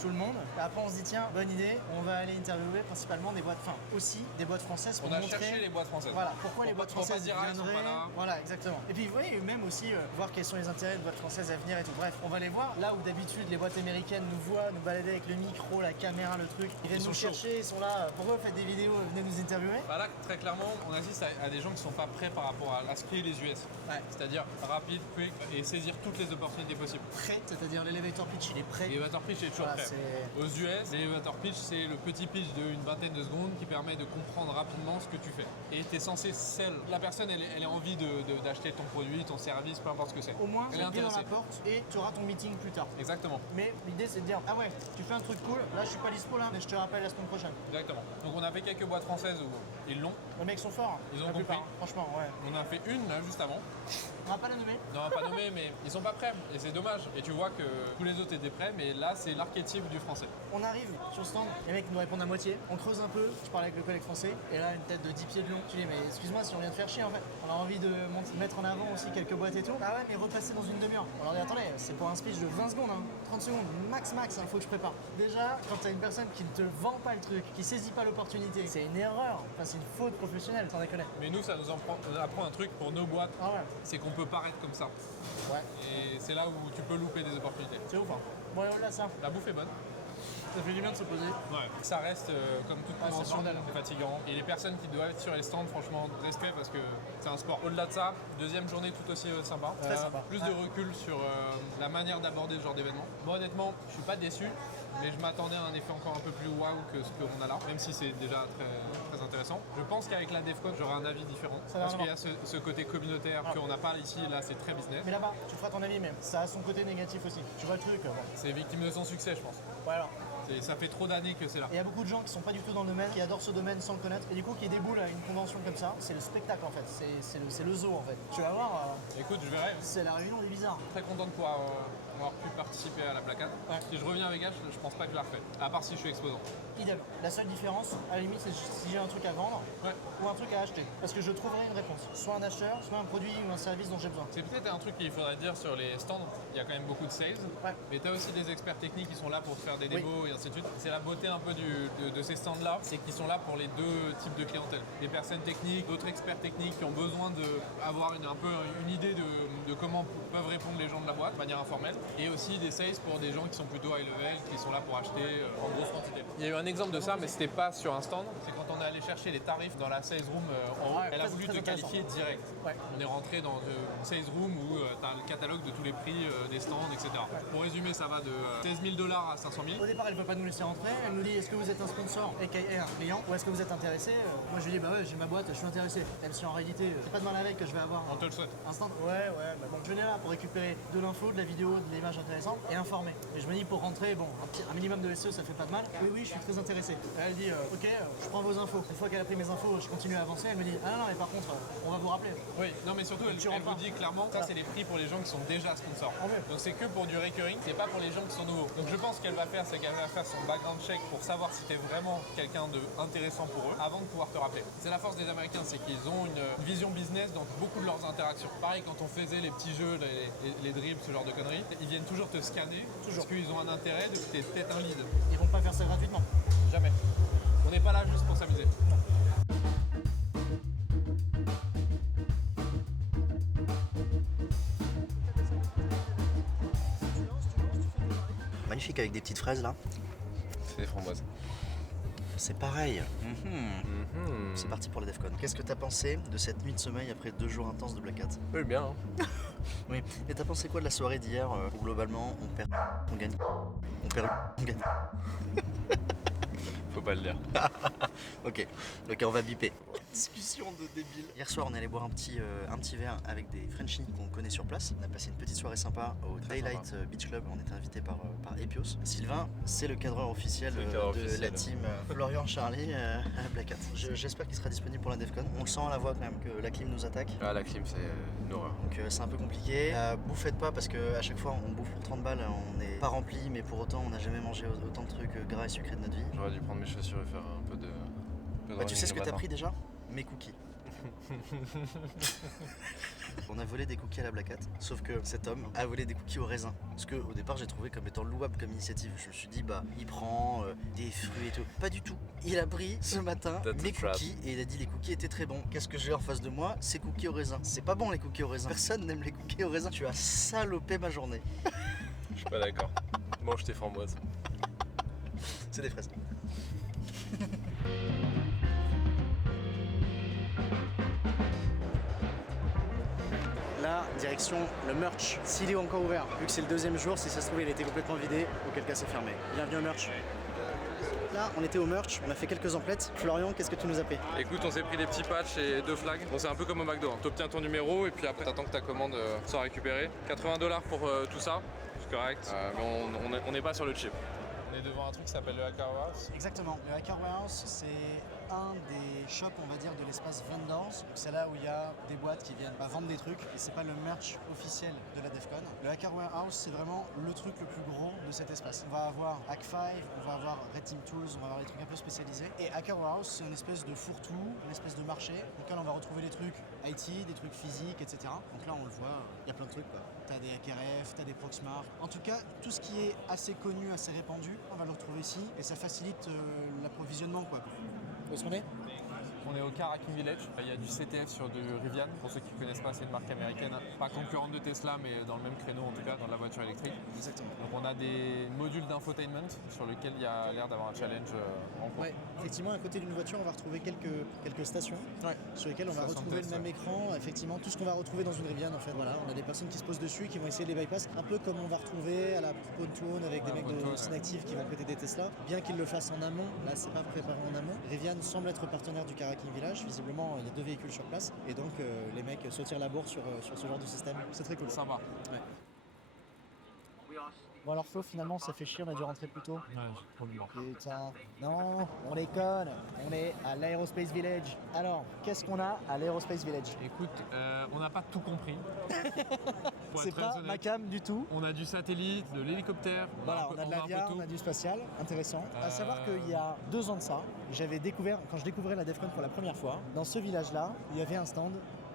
tout le monde. Et après, on se dit tiens, bonne idée. On va aller interviewer principalement des boîtes, aussi des boîtes françaises pour montrer. On a cherché les boîtes françaises. Voilà. Pourquoi les boîtes françaises viendraient. Sont pas là. Voilà, exactement. Et puis, vous voyez, même aussi voir quels sont les intérêts de boîtes françaises à venir et tout. Bref, on va les voir. Là où d'habitude les boîtes américaines nous voient, nous balader avec le micro, la caméra, le truc. Ils viennent nous chercher. Ils sont là. Pourquoi vous faites des vidéos? Venez nous interviewer. Bah là, très clairement, on assiste à des gens qui sont pas prêts par rapport à ce qu'est les US. Ouais. C'est-à-dire rapide, quick et saisir toutes les opportunités possibles. Prêt, c'est-à-dire l'elevator pitch, il est prêt. L'elevator pitch est toujours prêt. Aux US, l'elevator pitch, c'est le petit pitch d'une vingtaine de secondes qui permet de comprendre rapidement ce que tu fais. Et tu es censé sell. La personne, elle a envie d'acheter ton produit, ton service, peu importe ce que c'est. Au moins, elle est dans la porte et tu auras ton meeting plus tard. Exactement. Mais l'idée, c'est de dire, ah ouais, tu fais un truc cool, là je suis pas dispo là, mais je te rappelle la semaine prochaine. Exactement. Donc on a fait quelques boîtes françaises où ils l'ont. Les mecs sont forts. Ils ont compris. Franchement, ouais. On a fait une là juste avant. On va pas la nommer. Non, on va pas nommer, mais ils sont pas prêts et c'est dommage. Et tu vois que tous les autres étaient prêts, mais là c'est l'archétype du français. On arrive sur le stand, les mecs nous répondent à moitié, on creuse un peu, je parle avec le collègue français, et là une tête de 10 pieds de long. Tu dis, mais excuse-moi si on vient de faire chier en fait. On a envie de mettre en avant aussi quelques boîtes et tout. Ah ouais, mais repasser dans une demi-heure. On leur dit, attendez, c'est pour un speech de 20 secondes, 30 secondes, max, il faut que je prépare. Déjà, quand t'as une personne qui ne te vend pas le truc, qui saisit pas l'opportunité, c'est une erreur, enfin c'est une faute professionnelle, sans déconner. Mais nous, ça nous apprend un truc pour nos boîtes, c'est qu'on peut paraître comme ça. Ouais. Et c'est là où tu peux louper des opportunités. C'est ouf, hein. Bon, là, ça. La bouffe est bonne. Ça fait du bien de se poser. Ouais. Ça reste comme toute Ah, convention, c'est le bordel. c'est fatigant. Et les personnes qui doivent être sur les stands, franchement, respect parce que c'est un sport. Au-delà de ça, deuxième journée tout aussi sympa. Très sympa. Plus de recul sur la manière d'aborder ce genre d'événement. Moi honnêtement, je suis pas déçu. Mais je m'attendais à un effet encore un peu plus waouh que ce qu'on a là, même si c'est déjà très intéressant. Je pense qu'avec la DevCon, j'aurai un avis différent. Parce qu'il y a ce côté communautaire qu'on n'a pas ici, là c'est très business. Mais là-bas, tu feras ton avis même. Ça a son côté négatif aussi. Tu vois le truc. Bon. C'est victime de son succès, je pense. Voilà. Ça fait trop d'années que c'est là. Et il y a beaucoup de gens qui sont pas du tout dans le domaine, qui adorent ce domaine sans le connaître. Et du coup, qui déboulent à une convention comme ça, c'est le spectacle en fait. C'est le zoo en fait. Tu vas voir. Écoute, je verrai. C'est la réunion des bizarres. Très content de pouvoir avoir pu participer à la Black Hat. Ouais. Si je reviens à Vegas, je pense pas que je la refais. À part si je suis exposant. Idem. La seule différence, à la limite, c'est si j'ai un truc à vendre ou un truc à acheter. Parce que je trouverai une réponse. Soit un acheteur, soit un produit ou un service dont j'ai besoin. C'est peut-être un truc qu'il faudrait dire sur les stands. Il y a quand même beaucoup de sales. Mais tu as aussi des experts techniques qui sont là pour te faire des démos et ainsi de suite. C'est la beauté un peu de ces stands-là, c'est qu'ils sont là pour les deux types de clientèle. Des personnes techniques, d'autres experts techniques qui ont besoin d'avoir un peu une idée de comment peuvent répondre les gens de la boîte de manière informelle. Et aussi des sales pour des gens qui sont plutôt high level, qui sont là pour acheter en grosse quantité. Il y a eu un exemple de ça, mais c'était pas sur un stand. C'est quand on est allé chercher les tarifs dans la sales room en haut. Elle a voulu te qualifier direct. On est rentré dans une sales room où tu as le catalogue de tous les prix des stands, etc. Pour résumer, ça va de 16 000 $ à 500 000. Au départ, elle ne veut pas nous laisser rentrer. Elle nous dit est-ce que vous êtes un sponsor et un client ou est-ce que vous êtes intéressé? Moi, je lui dis bah ouais, j'ai ma boîte, je suis intéressé. Même si en réalité, c'est pas demain la veille que je vais avoir. On te le souhaite. Un stand. Ouais, bah bon. Je venais là pour récupérer de l'info, de la vidéo, de l'image intéressante et informer. Et je me dis pour rentrer, bon, un minimum de SEO, ça fait pas de mal. Oui, je suis très intéressé. Elle dit ok, je prends vos infos. Une fois qu'elle a pris mes infos, je continue à avancer. Elle me dit ah non, mais par contre, on va vous rappeler. Oui, non, mais surtout, elle vous dit clairement, ça c'est les prix pour les gens qui sont déjà sponsors. Donc c'est que pour du recurring, c'est pas pour les gens qui sont nouveaux. Donc je pense qu'elle va faire, c'est qu'elle va faire son background check pour savoir si t'es vraiment quelqu'un d'intéressant pour eux avant de pouvoir te rappeler. C'est la force des Américains, c'est qu'ils ont une vision business dans beaucoup de leurs interactions. Pareil, quand on faisait les petits jeux, les dribbles, ce genre de conneries, ils viennent toujours te scanner parce qu'ils ont un intérêt de que t'es peut-être un lead. Ils vont pas faire ça gratuitement. Jamais. On n'est pas là juste pour s'amuser. Magnifique avec des petites fraises là. C'est des framboises. C'est pareil. C'est parti pour la DevCon. Qu'est-ce que t'as pensé de cette nuit de sommeil après 2 jours intenses de Black Hat? Oui, bien. Hein. Oui. Et t'as pensé quoi de la soirée d'hier où globalement on perd, on gagne, on perd, on gagne? Faut pas le dire. Ok, on va biper. Discussion de débile. Hier soir, on est allé boire un petit verre avec des Frenchies qu'on connaît sur place. On a passé une petite soirée sympa au Daylight Beach Club. On était invité par Epios. Sylvain, c'est le cadreur officiel de la team Florian Charlie à Black Hat. J'espère qu'il sera disponible pour la DevCon. On le sent à la voix quand même que la clim nous attaque. Ah, la clim, c'est une horreur. Donc c'est un peu compliqué. Bouffez pas parce qu'à chaque fois on bouffe pour 30 balles, on n'est pas rempli, mais pour autant on n'a jamais mangé autant de trucs gras et sucrés de notre vie. J'aurais dû prendre mes chaussures et faire un peu de tu sais ce que running t'as le pris matin. déjà? Mes cookies. On a volé des cookies à la Black Hat, sauf que cet homme a volé des cookies au raisin. Ce que au départ j'ai trouvé comme étant louable comme initiative. Je me suis dit bah il prend des fruits et tout. Pas du tout. Il a pris ce matin mes cookies et il a dit les cookies étaient très bons. Qu'est-ce que j'ai en face de moi? Ces cookies au raisin. C'est pas bon les cookies au raisin. Personne n'aime les cookies au raisin. Tu as salopé ma journée. Je suis pas d'accord. Mange tes framboises. C'est des fraises. Là, direction le merch. S'il est encore ouvert, vu que c'est le 2e jour, si ça se trouve il a été complètement vidé, auquel cas c'est fermé. Bienvenue au merch. Là, on était au merch, on a fait quelques emplettes. Florian, qu'est-ce que tu nous as pris? Écoute, on s'est pris des petits patchs et 2 flags. Bon, c'est un peu comme au McDo. Hein. T'obtiens ton numéro et puis après t'attends que ta commande soit récupérée. 80 $ pour tout ça, c'est correct. Mais on n'est pas sur le chip. On est devant un truc qui s'appelle le Hacker Warehouse. Exactement. Le Hacker Warehouse, c'est un des shops, on va dire, de l'espace vendors. C'est là où il y a des boîtes qui viennent vendre des trucs et c'est pas le merch officiel de la DevCon. Le Hacker Warehouse, c'est vraiment le truc le plus gros de cet espace. On va avoir Hack5, on va avoir Red Team Tools, on va avoir des trucs un peu spécialisés. Et Hacker Warehouse, c'est une espèce de fourre-tout, une espèce de marché dans lequel on va retrouver des trucs IT, des trucs physiques, etc. Donc là, on le voit, il y a plein de trucs, quoi. T'as des HackerF, t'as des Proxmark. En tout cas, tout ce qui est assez connu, assez répandu, on va le retrouver ici et ça facilite l'approvisionnement, quoi. Où est-ce qu'on est? On est au Car Hacking Village. Il y a du CTF sur du Rivian. Pour ceux qui ne connaissent pas, c'est une marque américaine, pas concurrente de Tesla, mais dans le même créneau en tout cas, dans la voiture électrique. Exactement. Donc on a des modules d'infotainment sur lesquels il y a l'air d'avoir un challenge en cours. Ouais, effectivement, à côté d'une voiture, on va retrouver quelques stations sur lesquelles on va Station retrouver test, le même écran. Effectivement, tout ce qu'on va retrouver dans une Rivian, en fait, voilà, on a des personnes qui se posent dessus, qui vont essayer de les bypass, un peu comme on va retrouver à la Pontoon avec des mecs de Synactive qui vont côté des Tesla. Bien qu'ils le fassent en amont, là c'est pas préparé en amont. Rivian semble être partenaire du Car Hacking Village. Visiblement, il y a 2 véhicules sur place et donc les mecs se tirent la bourre sur ce genre de système. C'est très cool. Sympa. Ouais. Bon alors Flo, finalement ça fait chier, on a dû rentrer plus tôt. Ouais, j'ai trop bien. Putain, non, on déconne, on est à l'Aerospace Village. Alors, qu'est-ce qu'on a à l'Aerospace Village? Écoute, on n'a pas tout compris. C'est pas ma cam du tout. On a du satellite, de l'hélicoptère, Voilà, on a de l'avion, on a du spatial, intéressant. À savoir qu'il y a 2 ans de ça, j'avais découvert, quand je découvrais la DEF CON pour la première fois, dans ce village-là, il y avait un stand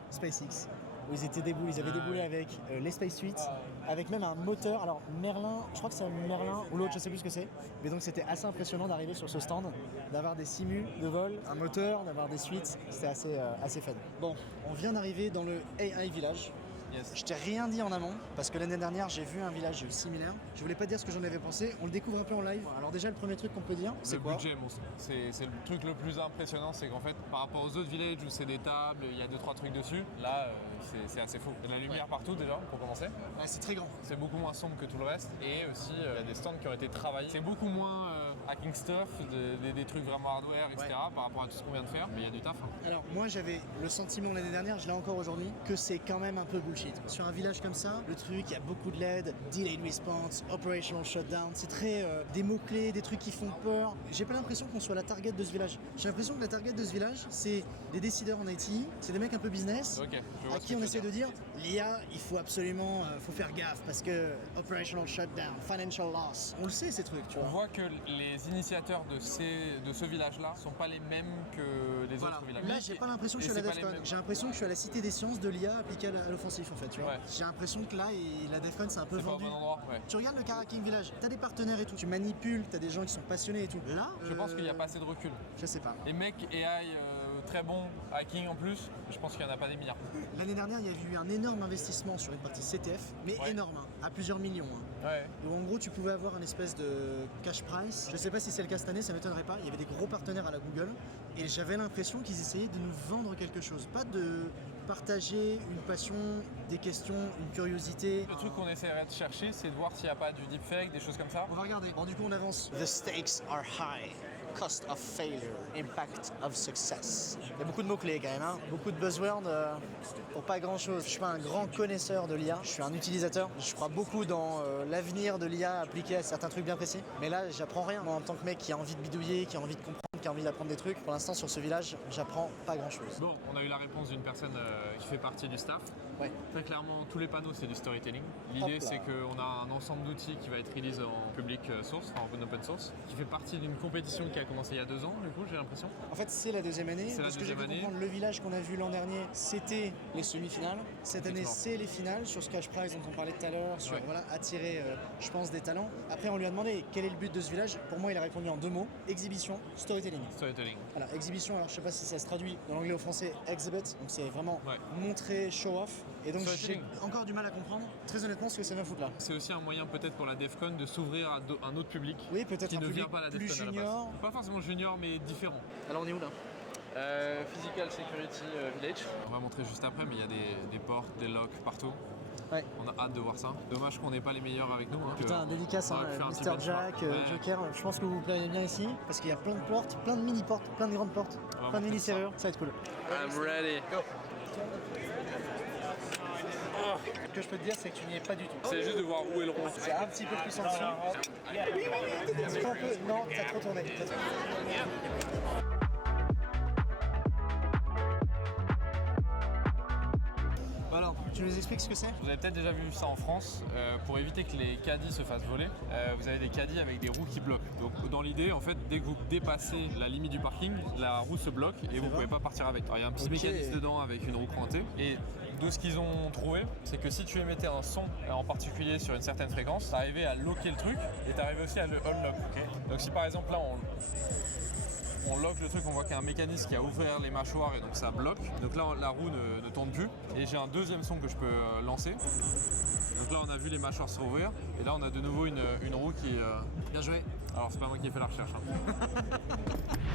SpaceX. Où ils étaient déboulés, ils avaient déboulé avec les Space Suites, avec même un moteur. Alors Merlin, je crois que c'est un Merlin ou l'autre, je sais plus ce que c'est. Mais donc c'était assez impressionnant d'arriver sur ce stand, d'avoir des simus de vol, un moteur, d'avoir des suites. C'était assez fun. Bon, on vient d'arriver dans le AI Village. Yes. Je t'ai rien dit en amont parce que l'année dernière j'ai vu un village similaire. Je voulais pas dire ce que j'en avais pensé. On le découvre un peu en live. Alors déjà le premier truc qu'on peut dire, c'est quoi? Le budget, bon, c'est le truc le plus impressionnant, c'est qu'en fait par rapport aux autres villages où c'est des tables, il y a 2-3 trucs dessus, là c'est assez faux. Il y a de la lumière partout déjà pour commencer. Ouais, c'est très grand. C'est beaucoup moins sombre que tout le reste et aussi il y a des stands qui ont été travaillés. C'est beaucoup moins hacking stuff, des trucs vraiment hardware, etc. par rapport à tout ce qu'on vient de faire, mais il y a du taf. Alors moi j'avais le sentiment l'année dernière, je l'ai encore aujourd'hui, que c'est quand même un peu bullshit. Sur un village comme ça, le truc, il y a beaucoup de LED, delayed response, operational shutdown, c'est très des mots-clés, des trucs qui font peur. J'ai pas l'impression qu'on soit la target de ce village. J'ai l'impression que la target de ce village, c'est des décideurs en IT, c'est des mecs un peu business, à qui on essaie de dire l'IA, il faut absolument faut faire gaffe parce que operational shutdown, financial loss, on le sait ces trucs, tu vois. On voit que les initiateurs de ce village-là sont pas les mêmes que les autres villages. Là, j'ai pas l'impression que je suis à la DEF CON. J'ai l'impression que je suis à la Cité des Sciences de l'IA appliquée à l'offensif en fait, tu vois. J'ai l'impression que là, la DEF CON c'est un peu vendu. Pas au bon endroit, Tu regardes le Car Hacking Village, t'as des partenaires et tout, tu manipules, t'as des gens qui sont passionnés et tout. Là, je pense qu'il n'y a pas assez de recul. Je sais pas. Les mecs AI très bons hacking en plus, je pense qu'il n'y en a pas des milliards. L'année dernière, il y a eu un énorme investissement sur une partie CTF, mais énorme, hein, à plusieurs millions. Hein. Ouais. Où en gros, tu pouvais avoir un espèce de cash price. Je sais pas si c'est le cas cette année, ça m'étonnerait pas. Il y avait des gros partenaires à la Google et j'avais l'impression qu'ils essayaient de nous vendre quelque chose, pas de partager une passion, des questions, une curiosité. Le truc qu'on essaierait de chercher, c'est de voir s'il n'y a pas du deepfake, des choses comme ça. On va regarder. Bon, du coup, on avance. The stakes are high. Cost of failure, impact of success. Il y a beaucoup de mots-clés quand même, hein. Beaucoup de buzzwords pour pas grand-chose. Je suis pas un grand connaisseur de l'IA, je suis un utilisateur. Je crois beaucoup dans l'avenir de l'IA appliqué à certains trucs bien précis. Mais là, j'apprends rien. Moi, en tant que mec qui a envie de bidouiller, qui a envie de comprendre, qui a envie d'apprendre des trucs, pour l'instant, sur ce village, j'apprends pas grand-chose. Bon, on a eu la réponse d'une personne qui fait partie du staff. Ouais. Très clairement, tous les panneaux, c'est du storytelling. L'idée, c'est qu'on a un ensemble d'outils qui va être release en public source, en open source, qui fait partie d'une compétition qui a commencé il y a 2 ans, du coup, j'ai l'impression. En fait, c'est la 2e année. C'est la ce que j'ai pu 2e année. comprendre, le village qu'on a vu l'an dernier, c'était les semi-finales. Cette année, c'est les finales sur ce cash prize dont on parlait tout à l'heure, sur voilà, attirer, je pense, des talents. Après, on lui a demandé quel est le but de ce village. Pour moi, il a répondu en 2 mots, exhibition, storytelling. Storytelling. Voilà, exhibition, alors je sais pas si ça se traduit de l'anglais au français, exhibit, donc c'est vraiment montrer, show off. Et donc j'ai encore du mal à comprendre, très honnêtement, ce que ça vient foutre là. C'est aussi un moyen peut-être pour la DEF CON de s'ouvrir à un autre public. Oui, peut-être qui un ne public vient pas à la DEF plus CON junior. à la base. Pas forcément junior, mais différent. Alors on est où là Physical Security Village. On va montrer juste après, mais il y a des portes, des locks partout. Ouais. On a hâte de voir ça. Dommage qu'on n'ait pas les meilleurs avec nous. Hein, putain, dédicace, hein, Mr. Jack, Joker, je pense que vous vous plaignez bien ici, parce qu'il y a plein de portes, plein de mini-portes, plein de grandes portes, plein de mini-serrures, ça va être cool. I'm ready. Go. Ce que je peux te dire, c'est que tu n'y es pas du tout. C'est juste de voir où est le rond. C'est un petit peu plus en dessous. Oui, un peu. Non, t'as trop tourné. Alors, tu nous expliques ce que c'est? Vous avez peut-être déjà vu ça en France. Pour éviter que les caddies se fassent voler, vous avez des caddies avec des roues qui bloquent. Donc dans l'idée, en fait, dès que vous dépassez la limite du parking, la roue se bloque et vous ne pouvez pas partir avec. Alors, il y a un petit mécanisme dedans avec une roue crantée. Et de ce qu'ils ont trouvé, c'est que si tu émettais un son en particulier sur une certaine fréquence, t'arrivais à locker le truc et t'arrivais aussi à le unlock. Donc si par exemple là on lock le truc, on voit qu'il y a un mécanisme qui a ouvert les mâchoires et donc ça bloque. Donc là la roue ne tourne plus et j'ai un deuxième son que je peux lancer. Donc là on a vu les mâchoires s'ouvrir et là on a de nouveau une roue qui... Bien joué. Alors c'est pas moi qui ai fait la recherche.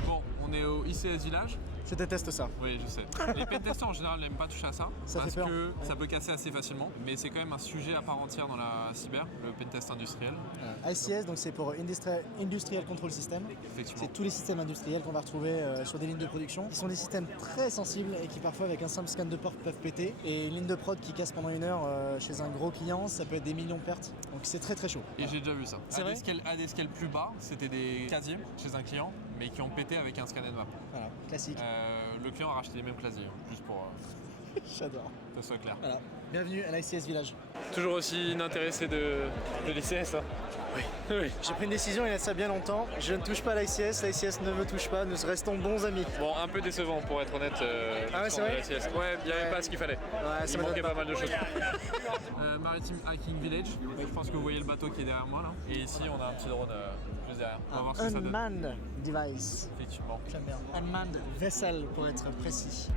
Bon, on est au ICS Village. Je déteste ça. Oui, je sais. Les pentesters en général n'aiment pas toucher à ça, Ça parce fait peur. que ça peut casser assez facilement. Mais c'est quand même un sujet à part entière dans la cyber, le pentest industriel. ICS, donc c'est pour Industrial Control System. Effectivement. C'est tous les systèmes industriels qu'on va retrouver sur des lignes de production, qui sont des systèmes très sensibles et qui parfois avec un simple scan de port peuvent péter. Et une ligne de prod qui casse pendant 1 heure chez un gros client, ça peut être des millions de pertes. Donc c'est très très chaud. Et j'ai déjà vu ça. C'est À vrai des scales plus bas, c'était des casiers chez un client, mais qui ont pété avec un scan and map. Voilà, classique. Le client a racheté les mêmes casiers, juste pour J'adore. que ça soit clair. Voilà. Bienvenue à l'ICS Village. Toujours aussi inintéressé de l'ICS, hein. Oui. J'ai pris une décision il y a ça bien longtemps. Je ne touche pas à l'ICS ne me touche pas, nous restons bons amis. Bon, un peu décevant pour être honnête. Ah ouais, c'est vrai l'ICS. Ouais, il n'y avait pas ce qu'il fallait. Ouais, Il manquait pas mal de choses. Maritime Hacking Village, je pense que vous voyez le bateau qui est derrière moi là. Et ici on a un petit drone juste derrière. On va voir ce que ça donne. Unmanned device. Effectivement. J'aime bien. Unmanned vessel pour être précis.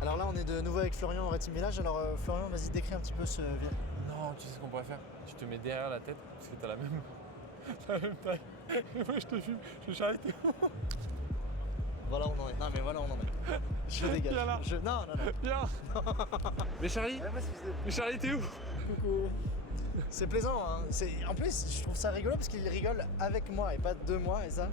Alors là on est de nouveau avec Florian au Red Team Village. Alors Florian, vas-y décris un petit peu ce... Non, tu sais ce qu'on pourrait faire? Tu te mets derrière la tête, parce que t'as la même taille. Moi je te fume, je charlie. Voilà on en est. Non mais voilà on en est. Je dégage. Viens là. Non. Viens. Mais Charlie, mais Charlie t'es où? Coucou. C'est plaisant hein. En plus je trouve ça rigolo parce qu'il rigole avec moi et pas de moi et ça.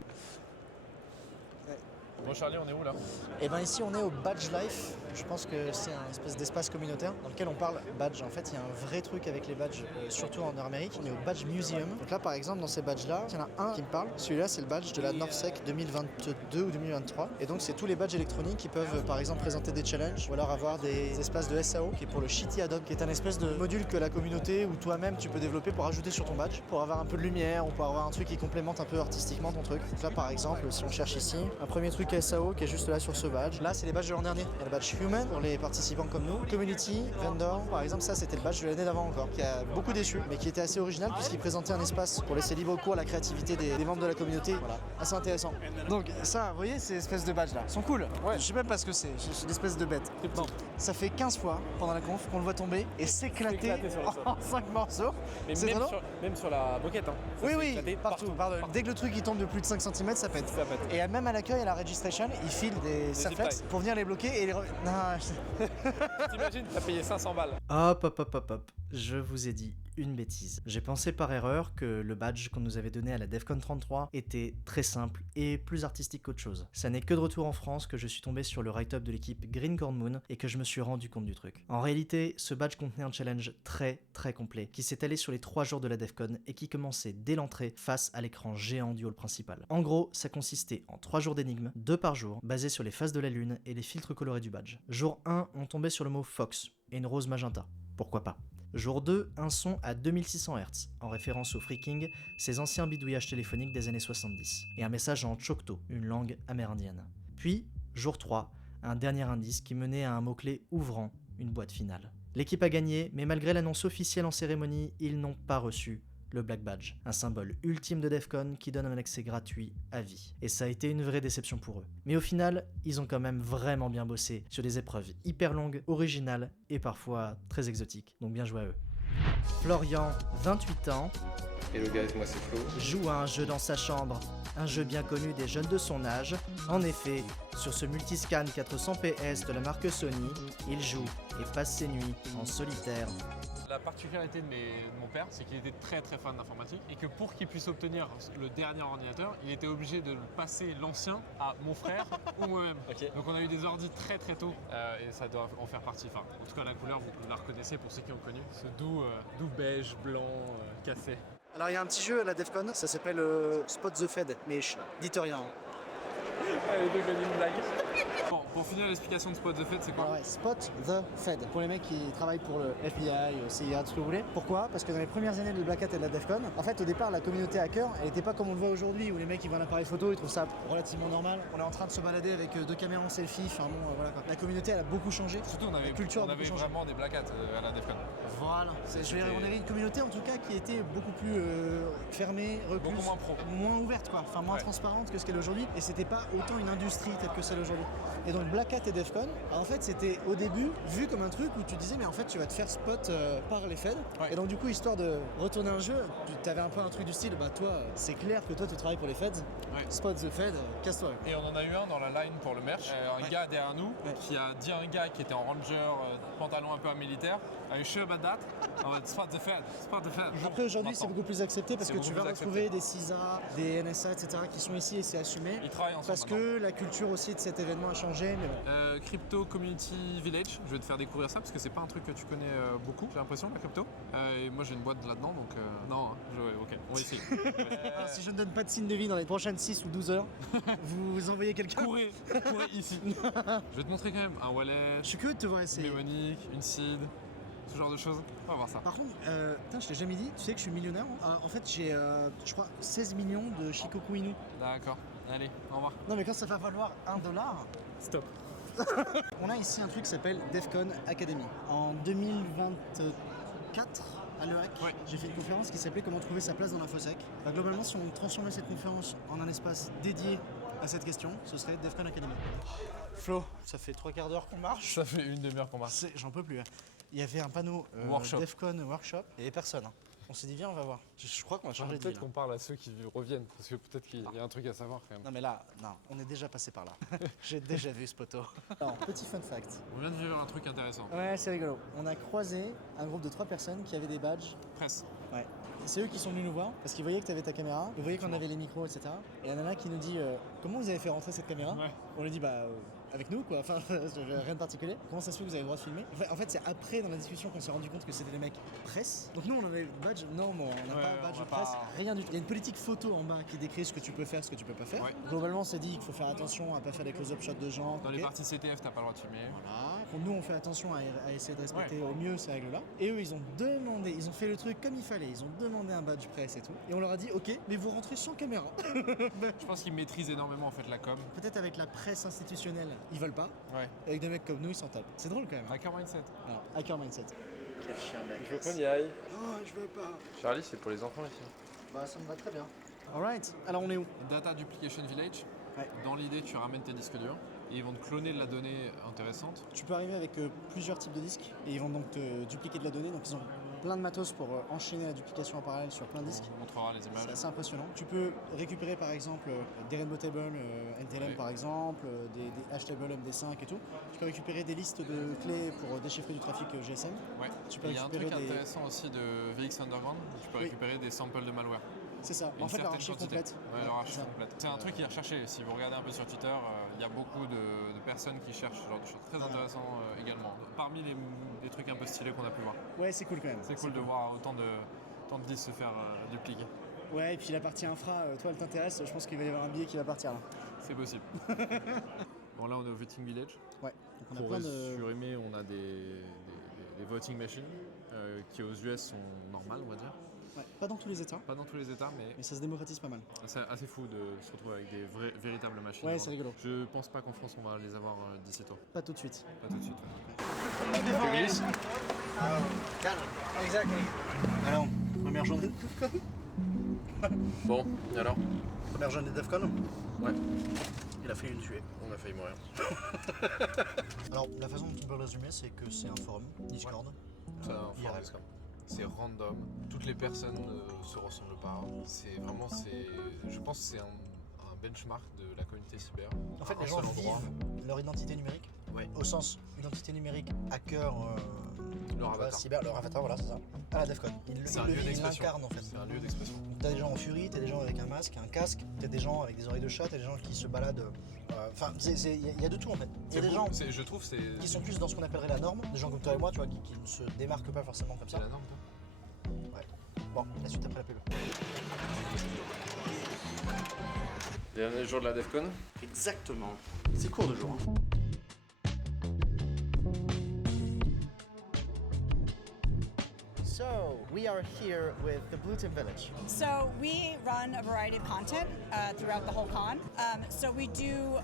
Bon Charlie, on est où là? Et ben ici on est au Badge Life. Je pense que c'est un espèce d'espace communautaire dans lequel on parle badge. En fait il y a un vrai truc avec les badges, surtout en Nord-Amérique. On est au Badge Museum. Donc là par exemple dans ces badges là, il y en a un qui me parle. Celui-là c'est le badge de la NorthSec 2022 ou 2023. Et donc c'est tous les badges électroniques qui peuvent par exemple présenter des challenges ou alors avoir des espaces de SAO qui est pour le Shitty Add-on, qui est un espèce de module que la communauté ou toi-même tu peux développer pour ajouter sur ton badge, pour avoir un peu de lumière ou pour avoir un truc qui complémente un peu artistiquement ton truc. Donc là par exemple si on cherche ici, un premier truc SAO qui est juste là sur ce badge. Là c'est les badges de l'an dernier. Il y a le badge Human pour les participants comme nous. Community, Vendor, par exemple, ça c'était le badge de l'année d'avant encore, qui a beaucoup déçu, mais qui était assez original puisqu'il présentait un espace pour laisser libre cours à la créativité des membres de la communauté. Voilà, assez intéressant. Donc ça, vous voyez, ces espèces de badges là, sont cool. Ouais. Je sais même pas ce que c'est une espèce de bête. Bon, ça fait 15 fois pendant la conf qu'on le voit tomber et s'éclater en 5 morceaux. Mais même sur la moquette. Hein. Oui, partout. Dès que le truc il tombe de plus de 5 cm, ça pète. Et même à l'accueil, à la registration, ils filent des Saflex pour venir les bloquer et les... T'imagines, t'as payé 500 balles. Hop. Je vous ai dit une bêtise. J'ai pensé par erreur que le badge qu'on nous avait donné à la DEFCON 33 était très simple et plus artistique qu'autre chose. Ça n'est que de retour en France que je suis tombé sur le write-up de l'équipe Green Corn Moon et que je me suis rendu compte du truc. En réalité, ce badge contenait un challenge très complet qui s'étalait sur les 3 jours de la DEFCON et qui commençait dès l'entrée face à l'écran géant du hall principal. En gros, ça consistait en 3 jours d'énigmes, 2 par jour, basés sur les phases de la lune et les filtres colorés du badge. Jour 1, on tombait sur le mot Fox et une rose magenta. Pourquoi pas. Jour 2, un son à 2600 Hz, en référence au freaking, ces anciens bidouillages téléphoniques des années 70, et un message en Choctaw, une langue amérindienne. Puis, jour 3, un dernier indice qui menait à un mot-clé ouvrant une boîte finale. L'équipe a gagné, mais malgré l'annonce officielle en cérémonie, ils n'ont pas reçu le Black Badge, un symbole ultime de DEFCON qui donne un accès gratuit à vie. Et ça a été une vraie déception pour eux. Mais au final, ils ont quand même vraiment bien bossé sur des épreuves hyper longues, originales et parfois très exotiques. Donc bien joué à eux. Florian, 28 ans. Hello guys, moi c'est Flo. Joue à un jeu dans sa chambre. Un jeu bien connu des jeunes de son âge. En effet, sur ce multiscan 400 PS de la marque Sony, il joue et passe ses nuits en solitaire. La particularité de mon père, c'est qu'il était très fan d'informatique et que pour qu'il puisse obtenir le dernier ordinateur, il était obligé de passer l'ancien à mon frère ou moi-même. Okay. Donc on a eu des ordis très tôt et ça doit en faire partie. Enfin, en tout cas la couleur, vous la reconnaissez pour ceux qui ont connu. Ce doux beige, blanc, cassé. Alors il y a un petit jeu à la DEFCON, ça s'appelle Spot the Fed, mais dites rien. Allez, donc une blague. Bon, pour finir l'explication de Spot the Fed, c'est quoi? Alors ouais, Spot the Fed, pour les mecs qui travaillent pour le FBI, CIA, tout ce que vous voulez. Pourquoi? Parce que dans les premières années de Black Hat et de la DEF CON, en fait au départ la communauté hacker, elle était pas comme on le voit aujourd'hui où les mecs ils voient un appareil photo, ils trouvent ça relativement normal. On est en train de se balader avec 2 caméras en selfie, enfin bon voilà quoi. La communauté elle a beaucoup changé. Surtout on avait vraiment des Black Hat à la DEF CON. Voilà, on avait une communauté en tout cas qui était beaucoup plus fermée, recluse, beaucoup moins pro, moins ouverte quoi, enfin moins transparente que ce qu'elle est aujourd'hui. Et c'était pas autant une industrie telle que celle aujourd'hui. Et donc Black Hat et DEF CON, en fait c'était au début vu comme un truc où tu disais mais en fait tu vas te faire spot par les Feds. Et donc du coup histoire de retourner un jeu, tu avais un peu un truc du style bah toi c'est clair que toi tu travailles pour les Feds, Spot the Fed, casse-toi. Et on en a eu un dans la line pour le merch, un gars derrière nous qui a dit à un gars qui était en ranger, pantalon un peu à militaire, are you sure about that? On va Spot the Fed, Spot the Fed. Après aujourd'hui c'est beaucoup plus accepté parce que tu vas retrouver des CISA, des NSA etc qui sont ici et c'est assumé. Ils travaillent ensemble parce que la culture aussi de cet événement a changé. Mais bon. Crypto Community Village, je vais te faire découvrir ça parce que c'est pas un truc que tu connais beaucoup, j'ai l'impression, la crypto. Et moi j'ai une boîte là-dedans donc non, ok, on va essayer. Alors, si je ne donne pas de signe de vie dans les prochaines 6 ou 12 heures, vous envoyez quelqu'un. Courez ici. Je vais te montrer quand même un wallet. Je suis curieux de te voir essayer. Une mnémonique, une seed, ce genre de choses. On va voir ça. Par contre, putain, je t'ai jamais dit, tu sais que je suis millionnaire. En fait, j'ai, je crois, 16 millions de Shikoku Inu. D'accord. Allez, au revoir. Non, mais quand ça va valoir $1. Stop. On a ici un truc qui s'appelle DEF CON Academy. En 2024, à l'EUREC, j'ai fait une conférence qui s'appelait Comment trouver sa place dans l'infosec. Bah, globalement, si on transformait cette conférence en un espace dédié à cette question, ce serait DEF CON Academy. Flo, ça fait 3/4 d'heure qu'on marche. Ça fait une demi-heure qu'on marche. J'en peux plus. Hein. Il y avait un panneau DEF CON Workshop, il n'y avait personne. Hein. On s'est dit viens on va voir. Je crois qu'on va changer de ville. Peut-être qu'on parle à ceux qui reviennent, parce que peut-être qu'il y a un truc à savoir quand même. Non mais là, non, on est déjà passé par là. J'ai déjà vu ce poteau. Alors, petit fun fact. On vient de vivre un truc intéressant. Ouais, c'est rigolo. On a croisé un groupe de 3 personnes qui avaient des badges. Presse. Ouais. C'est eux qui sont venus nous voir, parce qu'ils voyaient que tu avais ta caméra, ils voyaient qu'on avait les micros, etc. Et il y en a un qui nous dit comment vous avez fait rentrer cette caméra? On lui dit bah avec nous quoi, enfin rien de particulier. Comment ça se fait que vous avez le droit de filmer? En fait c'est après dans la discussion qu'on s'est rendu compte que c'était des mecs presse. Donc nous on avait badge, non bon, on n'a pas badge presse, rien du tout. Il y a une politique photo en bas qui décrit ce que tu peux faire, ce que tu peux pas faire. Globalement c'est dit qu'il faut faire attention à pas faire des close-up shots de gens. Dans les parties CTF t'as pas le droit de filmer. Voilà. Nous on fait attention à essayer de respecter au mieux ces règles là. Et eux ils ont demandé, ils ont fait le truc comme il fallait, ils ont demandé un badge presse et tout. Et on leur a dit ok mais vous rentrez sans caméra. Je pense qu'ils maîtrisent énormément en fait la com. Peut-être avec la presse institutionnelle ils veulent pas. Avec des mecs comme nous, ils s'en tapent. C'est drôle quand même. Hacker Mindset. Alors, Hacker Mindset. Quel chien mec. Je veux qu'on y aille. Oh, je veux pas. Charlie, c'est pour les enfants ici. Bah, ça me va très bien. Alright, alors on est où? Data Duplication Village. Dans l'idée, tu ramènes tes disques durs et ils vont te cloner de la donnée intéressante. Tu peux arriver avec plusieurs types de disques et ils vont donc te dupliquer de la donnée. Donc ils ont plein de matos pour enchaîner la duplication en parallèle sur plein de disques. On montrera les images. C'est assez impressionnant. Tu peux récupérer par exemple des Rainbow Tables, NTLM par exemple, des H-Table MD5 et tout. Tu peux récupérer des listes de clés pour déchiffrer du trafic GSM. Ouais. Tu peux il y a un truc récupérer intéressant aussi de VX Underground. Tu peux récupérer des samples de malware. C'est ça, en fait leur archive complète. Ouais, leur archive complète. C'est un truc qui est recherché. Si vous regardez un peu sur Twitter, il y a beaucoup de personnes qui cherchent ce genre de choses. Très intéressant également. Parmi les trucs un peu stylés qu'on a pu voir. Ouais, c'est cool quand même. C'est cool de voir autant de disques se faire dupliquer. Ouais, et puis la partie infra, toi elle t'intéresse, je pense qu'il va y avoir un billet qui va partir là. C'est possible. Bon là on est au Voting Village. Ouais, donc on a pour plein de... résumer, on a des voting machines qui aux US sont normales on va dire. Ouais, pas dans tous les états. Pas dans tous les états, mais ça se démocratise pas mal. C'est assez fou de se retrouver avec des véritables machines. Ouais, c'est rigolo. Je pense pas qu'en France on va les avoir d'ici tôt. Pas tout de suite. Pas tout de suite. Exactly. Alors, première journée de DEF CON. Bon, et alors? Première journée de DEF CON. Ouais. Il a failli me tuer. On a failli mourir. Alors, la façon dont on peut le résumer, c'est que c'est un forum, Discord. C'est un forum Discord. C'est random, toutes les personnes ne se ressemblent pas. C'est vraiment, je pense que c'est un benchmark de la communauté cyber. En fait, les gens vivent leur identité numérique, au sens identité numérique, hacker, leur avatar. Cyber, leur avatar, voilà, c'est ça. À la DEF CON. Ils l'incarnent en fait. C'est un lieu d'expression. T'as des gens en furie, t'as des gens avec un masque, un casque, t'as des gens avec des oreilles de chat, t'as des gens qui se baladent. Enfin, il y a de tout en fait. Il y a des gens je trouve qui sont plus dans ce qu'on appellerait la norme, des gens comme toi et moi, tu vois, qui ne se démarquent pas forcément comme ça. C'est la norme, ouais. Bon, la suite après la pub. Dernier jour de la DEFCON. Exactement. C'est court de jour. So, we are here with the Blue Tip Village. So we run a variety of content throughout the whole con. So we do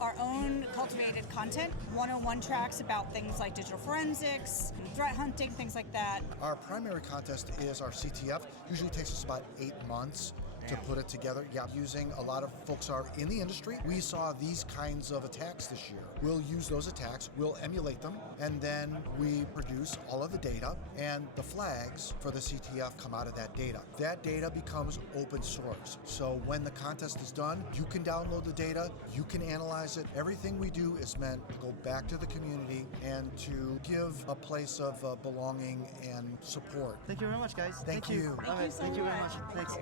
our own cultivated content, 101 tracks about things like digital forensics, threat hunting, things like that. Our primary contest is our CTF. Usually takes us about 8 months to put it together. Yeah, using a lot of folks are in the industry. We saw these kinds of attacks this year. We'll use those attacks, we'll emulate them, and then we produce all of the data, and the flags for the CTF come out of that data. That data becomes open source. So when the contest is done, you can download the data, you can analyze it. Everything we do is meant to go back to the community and to give a place of belonging and support. Thank you very much, guys. Thank you. Thank you very much. Thanks.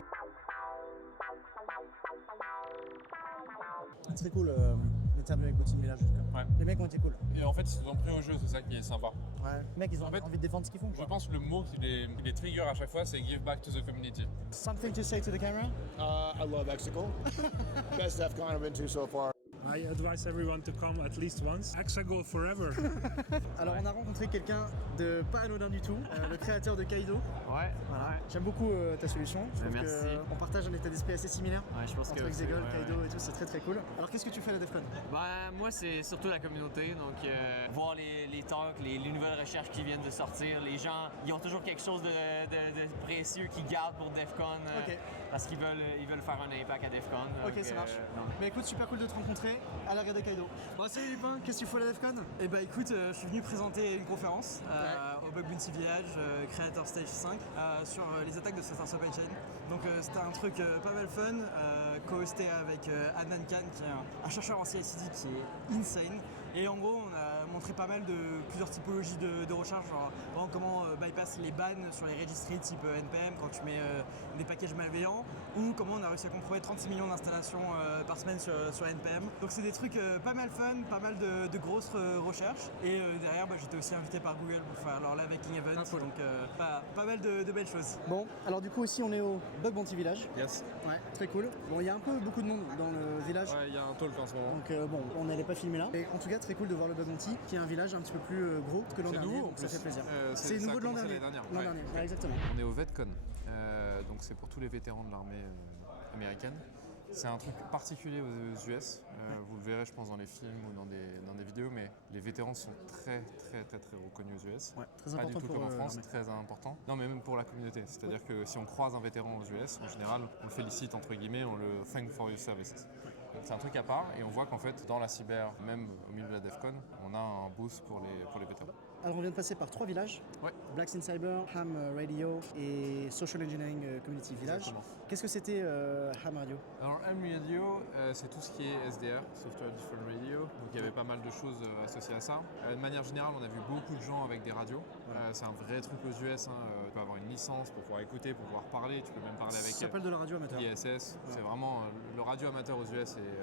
C'est très cool l'interview avec Team Village. Ouais. Les mecs ont été cool. Et en fait, ils sont pris au jeu, c'est ça qui est sympa. Ouais. Les mecs, ils ont envie de défendre ce qu'ils font. Je pense que le mot qui les trigger à chaque fois, c'est give back to the community. Something to say to the camera? I love Hexagon. Best DEFCON I've been to so far. I advise everyone to come at least once. Hexagon forever. Alors on a rencontré quelqu'un de pas anodin du tout, le créateur de Kaido. Ouais. Voilà. J'aime beaucoup ta solution. Je trouve merci. qu'on partage un état d'esprit assez similaire. Ouais, je pense entre que Hexagon, ouais, Kaido et tout, c'est très très cool. Alors qu'est-ce que tu fais à la DEFCON? Moi c'est surtout la communauté, donc voir les talks, les nouvelles recherches qui viennent de sortir, les gens, ils ont toujours quelque chose de précieux qu'ils gardent pour DEFCON parce qu'ils veulent faire un impact à DEFCON. Ok, ça marche. Mais écoute, super cool de te rencontrer à l'arrière de Kaido. Bon, salut Lupin, qu'est-ce que tu fais à la DEFCON? Eh bah écoute, je suis venu présenter une conférence au Bug Bounty Village, Creator Stage 5, sur les attaques de Startup Supply Chain. Donc c'était un truc pas mal fun, co-hosté avec Adnan Khan, qui est un chercheur en CI/CD qui est insane. Et en gros, on a montré pas mal plusieurs typologies de recherche, genre vraiment comment bypass les bans sur les registries type NPM quand tu mets des packages malveillants, ou comment on a réussi à compromettre 36 millions d'installations par semaine sur NPM. Donc c'est des trucs pas mal fun, pas mal de grosses recherches. Et derrière, j'étais aussi invité par Google pour faire leur live hacking event, donc pas mal de belles choses. Bon, alors du coup aussi on est au Bug Bounty Village. Yes. Ouais, très cool. Bon, il y a beaucoup de monde dans le village. Ouais, il y a un talk en ce moment. Donc bon, on n'allait pas filmer là. Et en tout cas, très cool de voir le Bug Bounty, qui est un village un petit peu plus gros que l'an dernier. Nouveau, donc ça fait plaisir. C'est nouveau de l'an dernier. L'an dernier, ouais, exactement. On est au VetCon, donc c'est pour tous les vétérans de l'armée américaine. C'est un truc particulier aux US, vous le verrez je pense dans les films ou dans des vidéos, mais les vétérans sont très reconnus aux US. Ouais, très pas important du tout pour comme en France, l'armée. très important. Non mais même pour la communauté, c'est-à-dire que si on croise un vétéran aux US, en général on le félicite entre guillemets, on le thank for your services. C'est un truc à part et on voit qu'en fait dans la cyber, même au milieu de la DEFCON, on a un boost pour les vétérans. Alors on vient de passer par 3 villages, ouais. Blacks in Cyber, Ham Radio et Social Engineering Community Village. Exactement. Qu'est-ce que c'était Ham Radio? Alors Ham Radio, c'est tout ce qui est SDR, Software Different Radio, donc il y avait pas mal de choses associées à ça. De manière générale, on a vu beaucoup de gens avec des radios. C'est un vrai truc aux US, tu peux avoir une licence pour pouvoir écouter, pour pouvoir parler, tu peux même parler avec Ça s'appelle de la radio amateur. ISS, c'est vraiment le radio amateur aux US est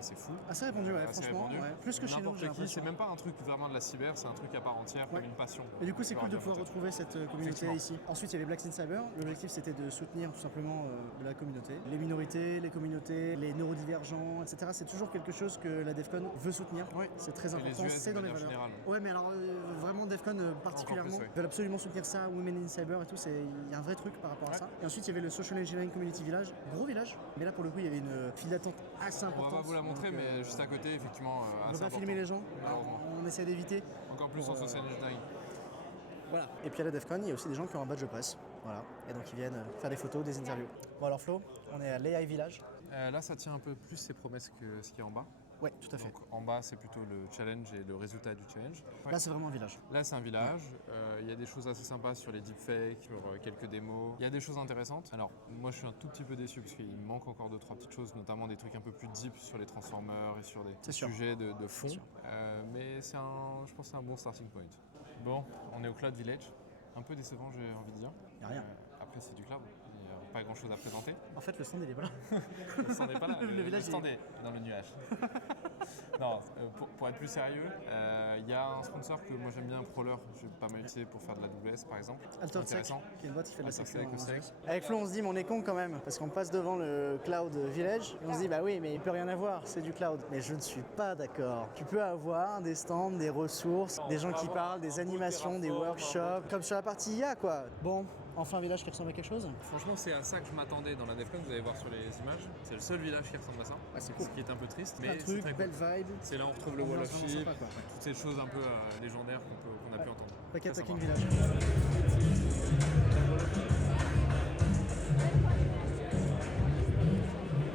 assez fou. Assez répandu, ouais, franchement. Ouais. Plus que chez nous, j'ai l'impression. C'est même pas un truc vraiment de la cyber, c'est un truc à part entière, comme une passion. Et du coup, c'est cool de pouvoir retrouver cette communauté ici. Ensuite, il y avait Blacks in Cyber. L'objectif, c'était de soutenir tout simplement la communauté. Les minorités, les communautés, les neurodivergents, etc. C'est toujours quelque chose que la DEFCON veut soutenir. Ouais. C'est très important, c'est dans les valeurs. Générale. Ouais, mais alors vraiment DEFCON particulièrement, plus, veulent absolument soutenir ça, Women in Cyber et tout. Il y a un vrai truc par rapport à ça. Et ensuite, il y avait le Social Engineering Community Village, gros village. Mais là, pour le coup, il y avait une file d'attente assez importante. On va vous la montrer, mais juste à côté, effectivement, on va filmer les gens, on essaie d'éviter. Encore plus en social engineering. Voilà. Et puis à la DEFCON, il y a aussi des gens qui ont un badge presse. Voilà. Et donc ils viennent faire des photos, des interviews. Bon alors Flo, on est à l'AI Village. Là, ça tient un peu plus ses promesses que ce qui est en bas. Ouais, tout à fait. Donc en bas, c'est plutôt le challenge et le résultat du challenge. Là, c'est vraiment un village. Là, c'est un village. Il y a des choses assez sympas sur les deepfakes, sur quelques démos. Il y a des choses intéressantes. Alors, moi, je suis un tout petit peu déçu parce qu'il me manque encore 2-3 petites choses, notamment des trucs un peu plus deep sur les transformers et sur des sujets de fond. Mais je pense que c'est un bon starting point. Bon, on est au Cloud Village. Un peu décevant, j'ai envie de dire. Il n'y a rien. Après, c'est du cloud. pas grand chose à présenter. En fait, le stand il est pas là. Le stand n'est pas là, Le village, stand est dans le nuage. Non, pour être plus sérieux, il y a un sponsor que moi j'aime bien, Prowler, je vais pas mal utiliser pour faire de la WS par exemple. Altersec, qui est une boîte qui fait de la sécu. Altersec. Avec Flo, on se dit, mais on est con quand même, parce qu'on passe devant le Cloud Village, et on se dit, bah oui, mais il peut rien avoir, c'est du cloud. Mais je ne suis pas d'accord. Tu peux avoir des stands, des ressources, des gens qui parlent, des animations, des workshops, comme sur la partie IA, quoi. Bon, enfin un village qui ressemble à quelque chose. Franchement, c'est à ça que je m'attendais dans la DEF CON, vous allez voir sur les images. C'est le seul village qui ressemble à ça. Ah, c'est cool. Ce qui est un peu triste, mais un c'est truc, très belle cool. vibe. C'est là où on retrouve le Wall of Ambiance Sheep, vraiment sympa, quoi. toutes ces choses un peu légendaires qu'on a pu entendre. Paquet Très Hacking sympa. Village.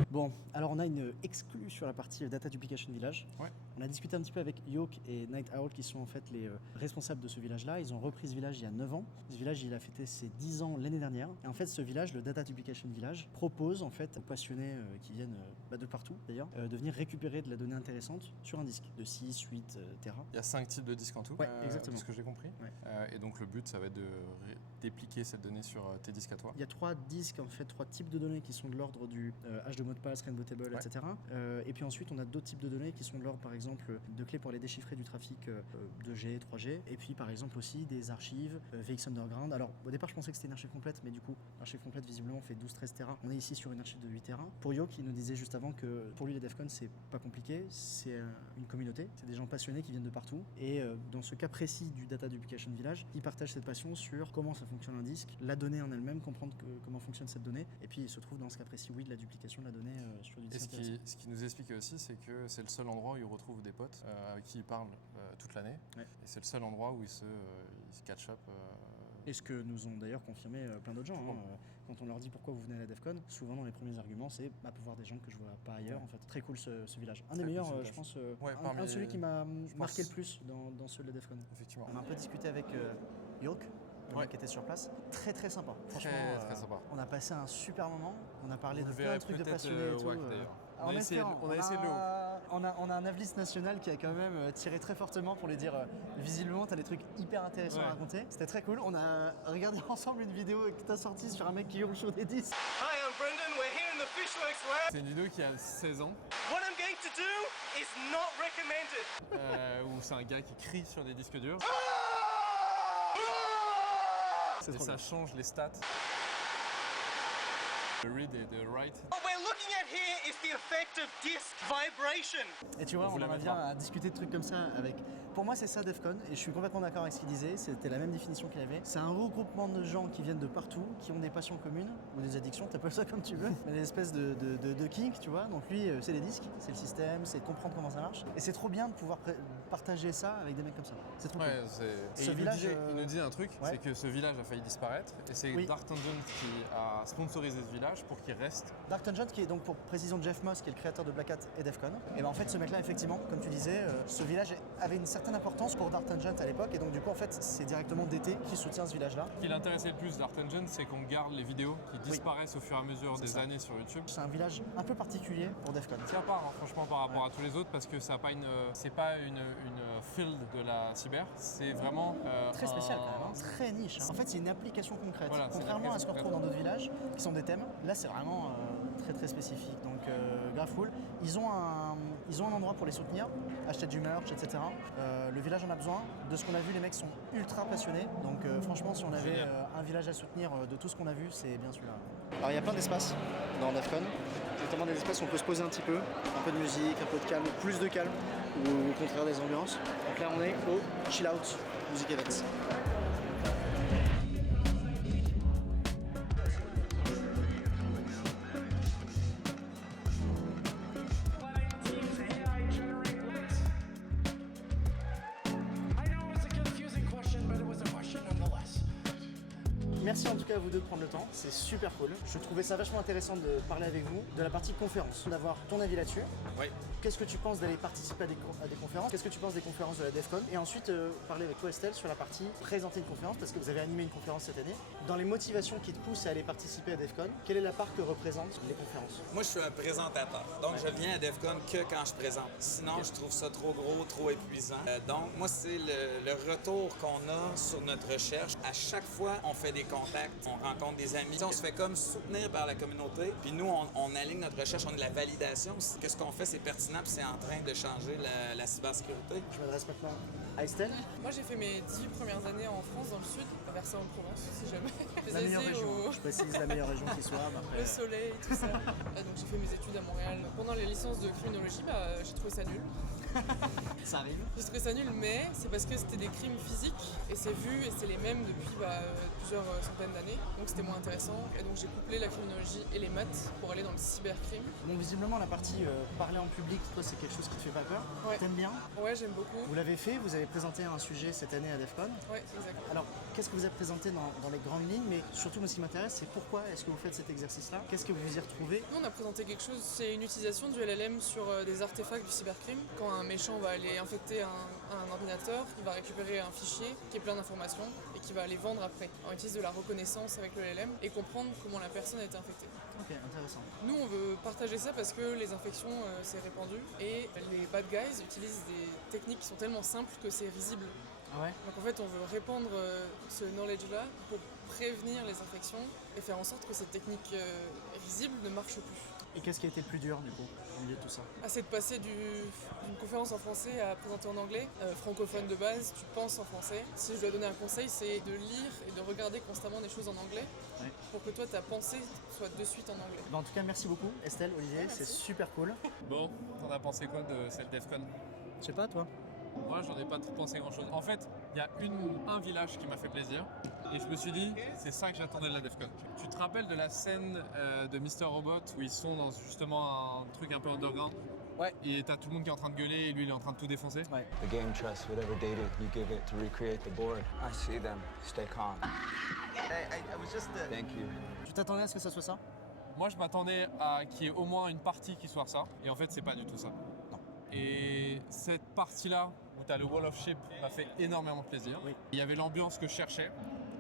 Bon, alors on a une exclue sur la partie Data Duplication Village. Ouais. On a discuté un petit peu avec Yoke et Night Owl qui sont en fait les responsables de ce village-là. Ils ont repris ce village il y a 9 ans. Ce village, il a fêté ses 10 ans l'année dernière. Et en fait, ce village, le Data Duplication Village, propose en fait aux passionnés qui viennent de partout d'ailleurs, de venir récupérer de la donnée intéressante sur un disque de 6, 8 Tera. Il y a 5 types de disques en tout, Ouais, exactement. de ce que j'ai compris. Ouais. Et donc le but, ça va être de dépliquer cette donnée sur tes disques à toi. Il y a 3 disques, en fait, 3 types de données qui sont de l'ordre du hash de mot de passe, rainbow table, Ouais. etc. Et puis ensuite, on a d'autres types de données qui sont de l'ordre, par exemple, de clés pour aller déchiffrer du trafic 2G, 3G. Et puis, par exemple, aussi des archives VX Underground. Alors, au départ, je pensais que c'était une archive complète, mais du coup, l'archive complète, visiblement, fait 12-13 Tera. On est ici sur une archive de 8 Tera. Pour Yo, qui nous disait juste avant que pour lui, les DEF CON, c'est pas compliqué. C'est une communauté. C'est des gens passionnés qui viennent de partout. Et dans ce cas précis du Data Duplication Village, ils partagent cette passion sur comment ça fonctionne un disque, la donnée en elle-même, comprendre comment fonctionne cette donnée. Et puis, il se trouve dans ce cas précis, oui, de la duplication de la donnée sur du Et disque. ce qui nous explique aussi, c'est que c'est le seul endroit où ils retrouvent des potes avec qui ils parlent toute l'année. Ouais. Et c'est le seul endroit où ils se catch up. Et ce que nous ont d'ailleurs confirmé plein d'autres gens. Quand on leur dit pourquoi vous venez à la DEF CON, souvent dans les premiers arguments, c'est pour voir des gens que je vois pas ailleurs. En fait, très cool ce village. Un des meilleurs, je pense. Un de celui qui m'a marqué le plus dans ceux de la DEF CON. Effectivement. On a un peu discuté avec York, le mec qui était sur place. Très très sympa. Franchement, très sympa. on a passé un super moment. On a parlé Vous de plein verrez de trucs de peut-être, passionnés et tout. Wack, d'ailleurs. On a essayé de le haut. On a un Avlis national qui a quand même tiré très fortement pour lui dire visiblement t'as des trucs hyper intéressants à raconter. C'était très cool. On a regardé ensemble une vidéo que t'as sortie sur un mec qui hurle sur des disques. Hi, I'm Brendan. We're here in the Fishworks lab. C'est une vidéo qui a 16 ans. What I'm going to do is not recommended. Où c'est un gars qui crie sur des disques durs. Et ça change les stats. Le read et le write. What we're looking at here is the effect of disc vibration. Et tu vois, on en vient à discuter de trucs comme ça avec... Pour moi, c'est ça DEF CON, et je suis complètement d'accord avec ce qu'il disait, c'était la même définition qu'il avait. C'est un regroupement de gens qui viennent de partout, qui ont des passions communes, ou des addictions, t'appelles ça comme tu veux, mais des espèces de kink, tu vois. Donc lui, c'est les disques, c'est le système, c'est comprendre comment ça marche. Et c'est trop bien de pouvoir partager ça avec des mecs comme ça. C'est trop cool. Et il nous dit un truc, c'est que ce village a failli disparaître, et c'est Dark Tangent qui a sponsorisé ce village pour qu'il reste. Dark Tangent, qui est donc pour précision Jeff Moss, qui est le créateur de Black Hat et DEF CON. Et ben en fait, ce mec-là, effectivement, comme tu disais, ce village avait une certaine importance pour Dark Tangent à l'époque, et donc du coup, en fait, c'est directement DT qui soutient ce village-là. Ce qui l'intéressait le plus Dark Tangent, c'est qu'on garde les vidéos qui disparaissent au fur et à mesure des années sur YouTube. C'est un village un peu particulier pour DEF CON. C'est à part, franchement, par rapport à tous les autres, parce que ça a pas c'est pas une field de la cyber, c'est vraiment très spécial quand même, très niche. En fait, c'est une application concrète. Voilà, contrairement à ce qu'on retrouve dans d'autres villages, qui sont des thèmes, là, c'est vraiment très très spécifique. Donc, grave cool. Ils ont un endroit pour les soutenir, acheter du merch, etc. Le village en a besoin. De ce qu'on a vu, les mecs sont ultra passionnés. Donc, franchement, si on avait un village à soutenir de tout ce qu'on a vu, c'est bien celui-là. Alors, il y a plein d'espaces dans DEF CON, notamment des espaces où on peut se poser un petit peu, un peu de musique, un peu de calme, plus de calme, ou au contraire des ambiances. Donc là, on est au Chill Out Music Events. Merci en tout cas à vous deux de prendre le temps, c'est super cool. Je trouvais ça vachement intéressant de parler avec vous de la partie conférence, d'avoir ton avis là-dessus. Oui. Qu'est-ce que tu penses d'aller participer à des conférences? Qu'est-ce que tu penses des conférences de la DEF CON? Et ensuite parler avec toi Estelle sur la partie présenter une conférence, parce que vous avez animé une conférence cette année. Dans les motivations qui te poussent à aller participer à DEF CON, quelle est la part que représentent les conférences? Moi je suis un présentateur, donc je viens à DEF CON que quand je présente. Sinon je trouve ça trop gros, trop épuisant. Donc moi c'est le retour qu'on a sur notre recherche. À chaque fois on fait des conférences contacts, on rencontre des amis. On se fait comme soutenir par la communauté. Puis nous, on aligne notre recherche, on est de la validation. Que ce qu'on fait, c'est pertinent, puis c'est en train de changer la cybersécurité. Je m'adresse maintenant à Estelle. Moi, j'ai fait mes 18 premières années en France, dans le sud, à Versailles-en-Provence, si jamais. La meilleure région, je précise la meilleure région qui soit. Le soleil et tout ça. Donc j'ai fait mes études à Montréal. Pendant les licences de criminologie, j'ai trouvé ça nul. Ça arrive. J'ai trouvé ça nul, mais c'est parce que c'était des crimes physiques et c'est vu et c'est les mêmes depuis plusieurs centaines d'années. Donc c'était moins intéressant. Et donc j'ai couplé la criminologie et les maths pour aller dans le cybercrime. Bon, visiblement, la partie parler en public, toi, c'est quelque chose qui te fait pas peur. Ouais. T'aimes bien? Ouais, j'aime beaucoup. Vous l'avez fait, vous avez présenté un sujet cette année à DEF CON. Ouais, exactement. Alors, qu'est-ce que vous avez présenté dans les grandes lignes? Mais surtout, moi, ce qui m'intéresse, c'est pourquoi est-ce que vous faites cet exercice-là? Qu'est-ce que vous y retrouvez? Nous, on a présenté quelque chose, c'est une utilisation du LLM sur des artefacts du cybercrime. Quand un méchant va aller infecter un ordinateur, il va récupérer un fichier qui est plein d'informations et qui va aller vendre après. On utilise de la reconnaissance avec le LLM et comprendre comment la personne a été infectée. Ok, intéressant. Nous, on veut partager ça parce que les infections, c'est répandu et les bad guys utilisent des techniques qui sont tellement simples que c'est risible. Ah ouais? Donc en fait, on veut répandre ce knowledge-là pour prévenir les infections et faire en sorte que cette technique risible ne marche plus. Et qu'est-ce qui a été le plus dur, du coup, au milieu de tout ça? C'est de passer d'une conférence en français à présenter en anglais. Francophone de base, tu penses en français. Si je dois donner un conseil, c'est de lire et de regarder constamment des choses en anglais pour que toi, ta pensée soit de suite en anglais. En tout cas, merci beaucoup, Estelle, Olivier, c'est super cool. Bon, t'en as pensé quoi de cette DEF CON? Je sais pas, toi? Moi, j'en ai pas trop pensé grand chose. En fait, il y a un village qui m'a fait plaisir. Et je me suis dit, c'est ça que j'attendais de la DEF CON. Tu te rappelles de la scène de Mr. Robot où ils sont dans justement un truc un peu underground? Ouais. Et t'as tout le monde qui est en train de gueuler et lui il est en train de tout défoncer? Ouais. The game trusts whatever data you give it to recreate the board. I see them. Stay calm. I was just Thank you. Tu t'attendais à ce que ça soit ça? Moi, je m'attendais à qu'il y ait au moins une partie qui soit ça. Et en fait, c'est pas du tout ça. Non. Et cette partie-là, où tu as le Wall of Shape, m'a fait énormément plaisir. Oui. Il y avait l'ambiance que je cherchais,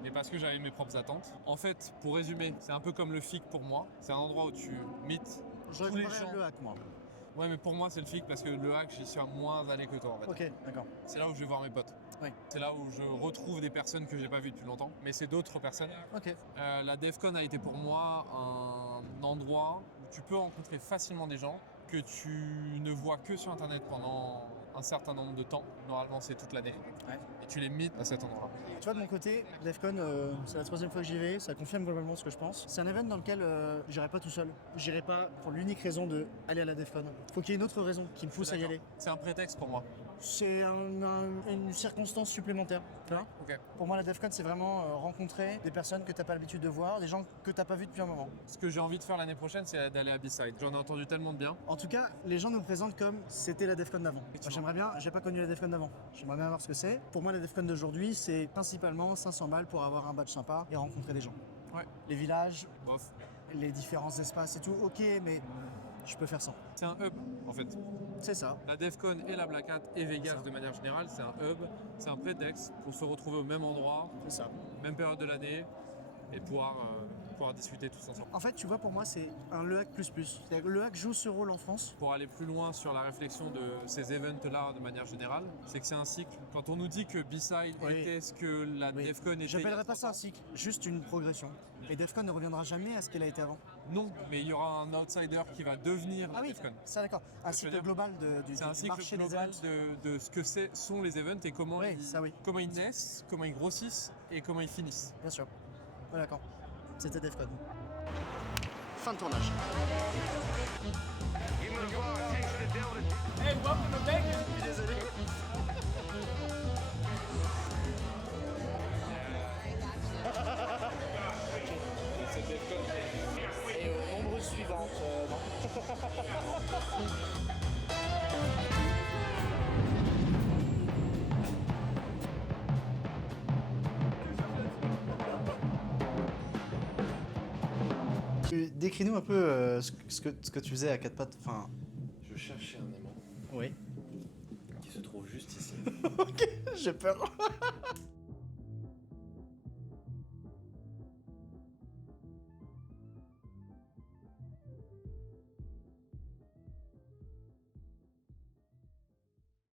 mais parce que j'avais mes propres attentes. En fait, pour résumer, c'est un peu comme le FIC pour moi. C'est un endroit où tu meets J'aurais tous les comparé gens. à le hack, moi. Ouais, mais pour moi, c'est le FIC parce que le hack, j'y suis moins allé que toi, en fait. Ok, d'accord. C'est là où je vais voir mes potes. Oui. C'est là où je retrouve des personnes que j'ai pas vues depuis longtemps, mais c'est d'autres personnes. Ok. La DEF CON a été pour moi un endroit où tu peux rencontrer facilement des gens que tu ne vois que sur internet pendant un certain nombre de temps. Normalement, c'est toute l'année. Ouais. Et tu les meets à cet endroit-là. Tu vois, de mon côté, DEF CON, c'est la 3e fois que j'y vais, ça confirme globalement ce que je pense. C'est un event dans lequel j'irai pas tout seul. J'irai pas pour l'unique raison d'aller à la DEF CON. Faut qu'il y ait une autre raison qui me pousse à y aller. C'est un prétexte pour moi. C'est une circonstance supplémentaire. Tu vois? Ok. Pour moi, la DEF CON, c'est vraiment rencontrer des personnes que t'as pas l'habitude de voir, des gens que t'as pas vus depuis un moment. Ce que j'ai envie de faire l'année prochaine, c'est d'aller à B-Side. J'en ai entendu tellement de bien. En tout cas, les gens nous présentent comme c'était la DEF CON d'avant. Moi, j'aimerais bien, j'ai pas connu la DEF CON d'avant. J'aimerais bien voir ce que c'est. Pour moi, la DEF CON d'aujourd'hui, c'est principalement 500 balles pour avoir un badge sympa et rencontrer des gens. Ouais. Les villages, Bof. les différents espaces et tout, ok, mais je peux faire sans. C'est un hub, en fait. C'est ça. La DEF CON et la Black Hat et Vegas de manière générale, c'est un hub, c'est un prétexte pour se retrouver au même endroit, c'est ça. Même période de l'année, et pouvoir discuter tous ensemble. En fait, tu vois, pour moi, c'est un Le Hack++. C'est-à-dire que Le Hack joue ce rôle en France. Pour aller plus loin sur la réflexion de ces events-là de manière générale, c'est que c'est un cycle. Quand on nous dit que B-Side était ce que la DEF CON était... J'appellerais pas ça un cycle, juste une progression. Et DEF CON ne reviendra jamais à ce qu'elle a été avant. Non, mais il y aura un outsider qui va devenir la DEF CON. Ça d'accord. Un cycle global du C'est un cycle marché des global events. de ce que sont les events et comment, comment ils naissent, comment ils grossissent et comment ils finissent. Bien sûr. Ouais, d'accord. C'était DEF CON. Fin de tournage. Hey, welcome to Vegas. Désolé. Et aux nombreuses suivantes, non. Décris-nous un peu ce que tu faisais à quatre pattes. Enfin... Je cherchais un aimant. Oui. Qui se trouve juste ici. Ok, j'ai peur.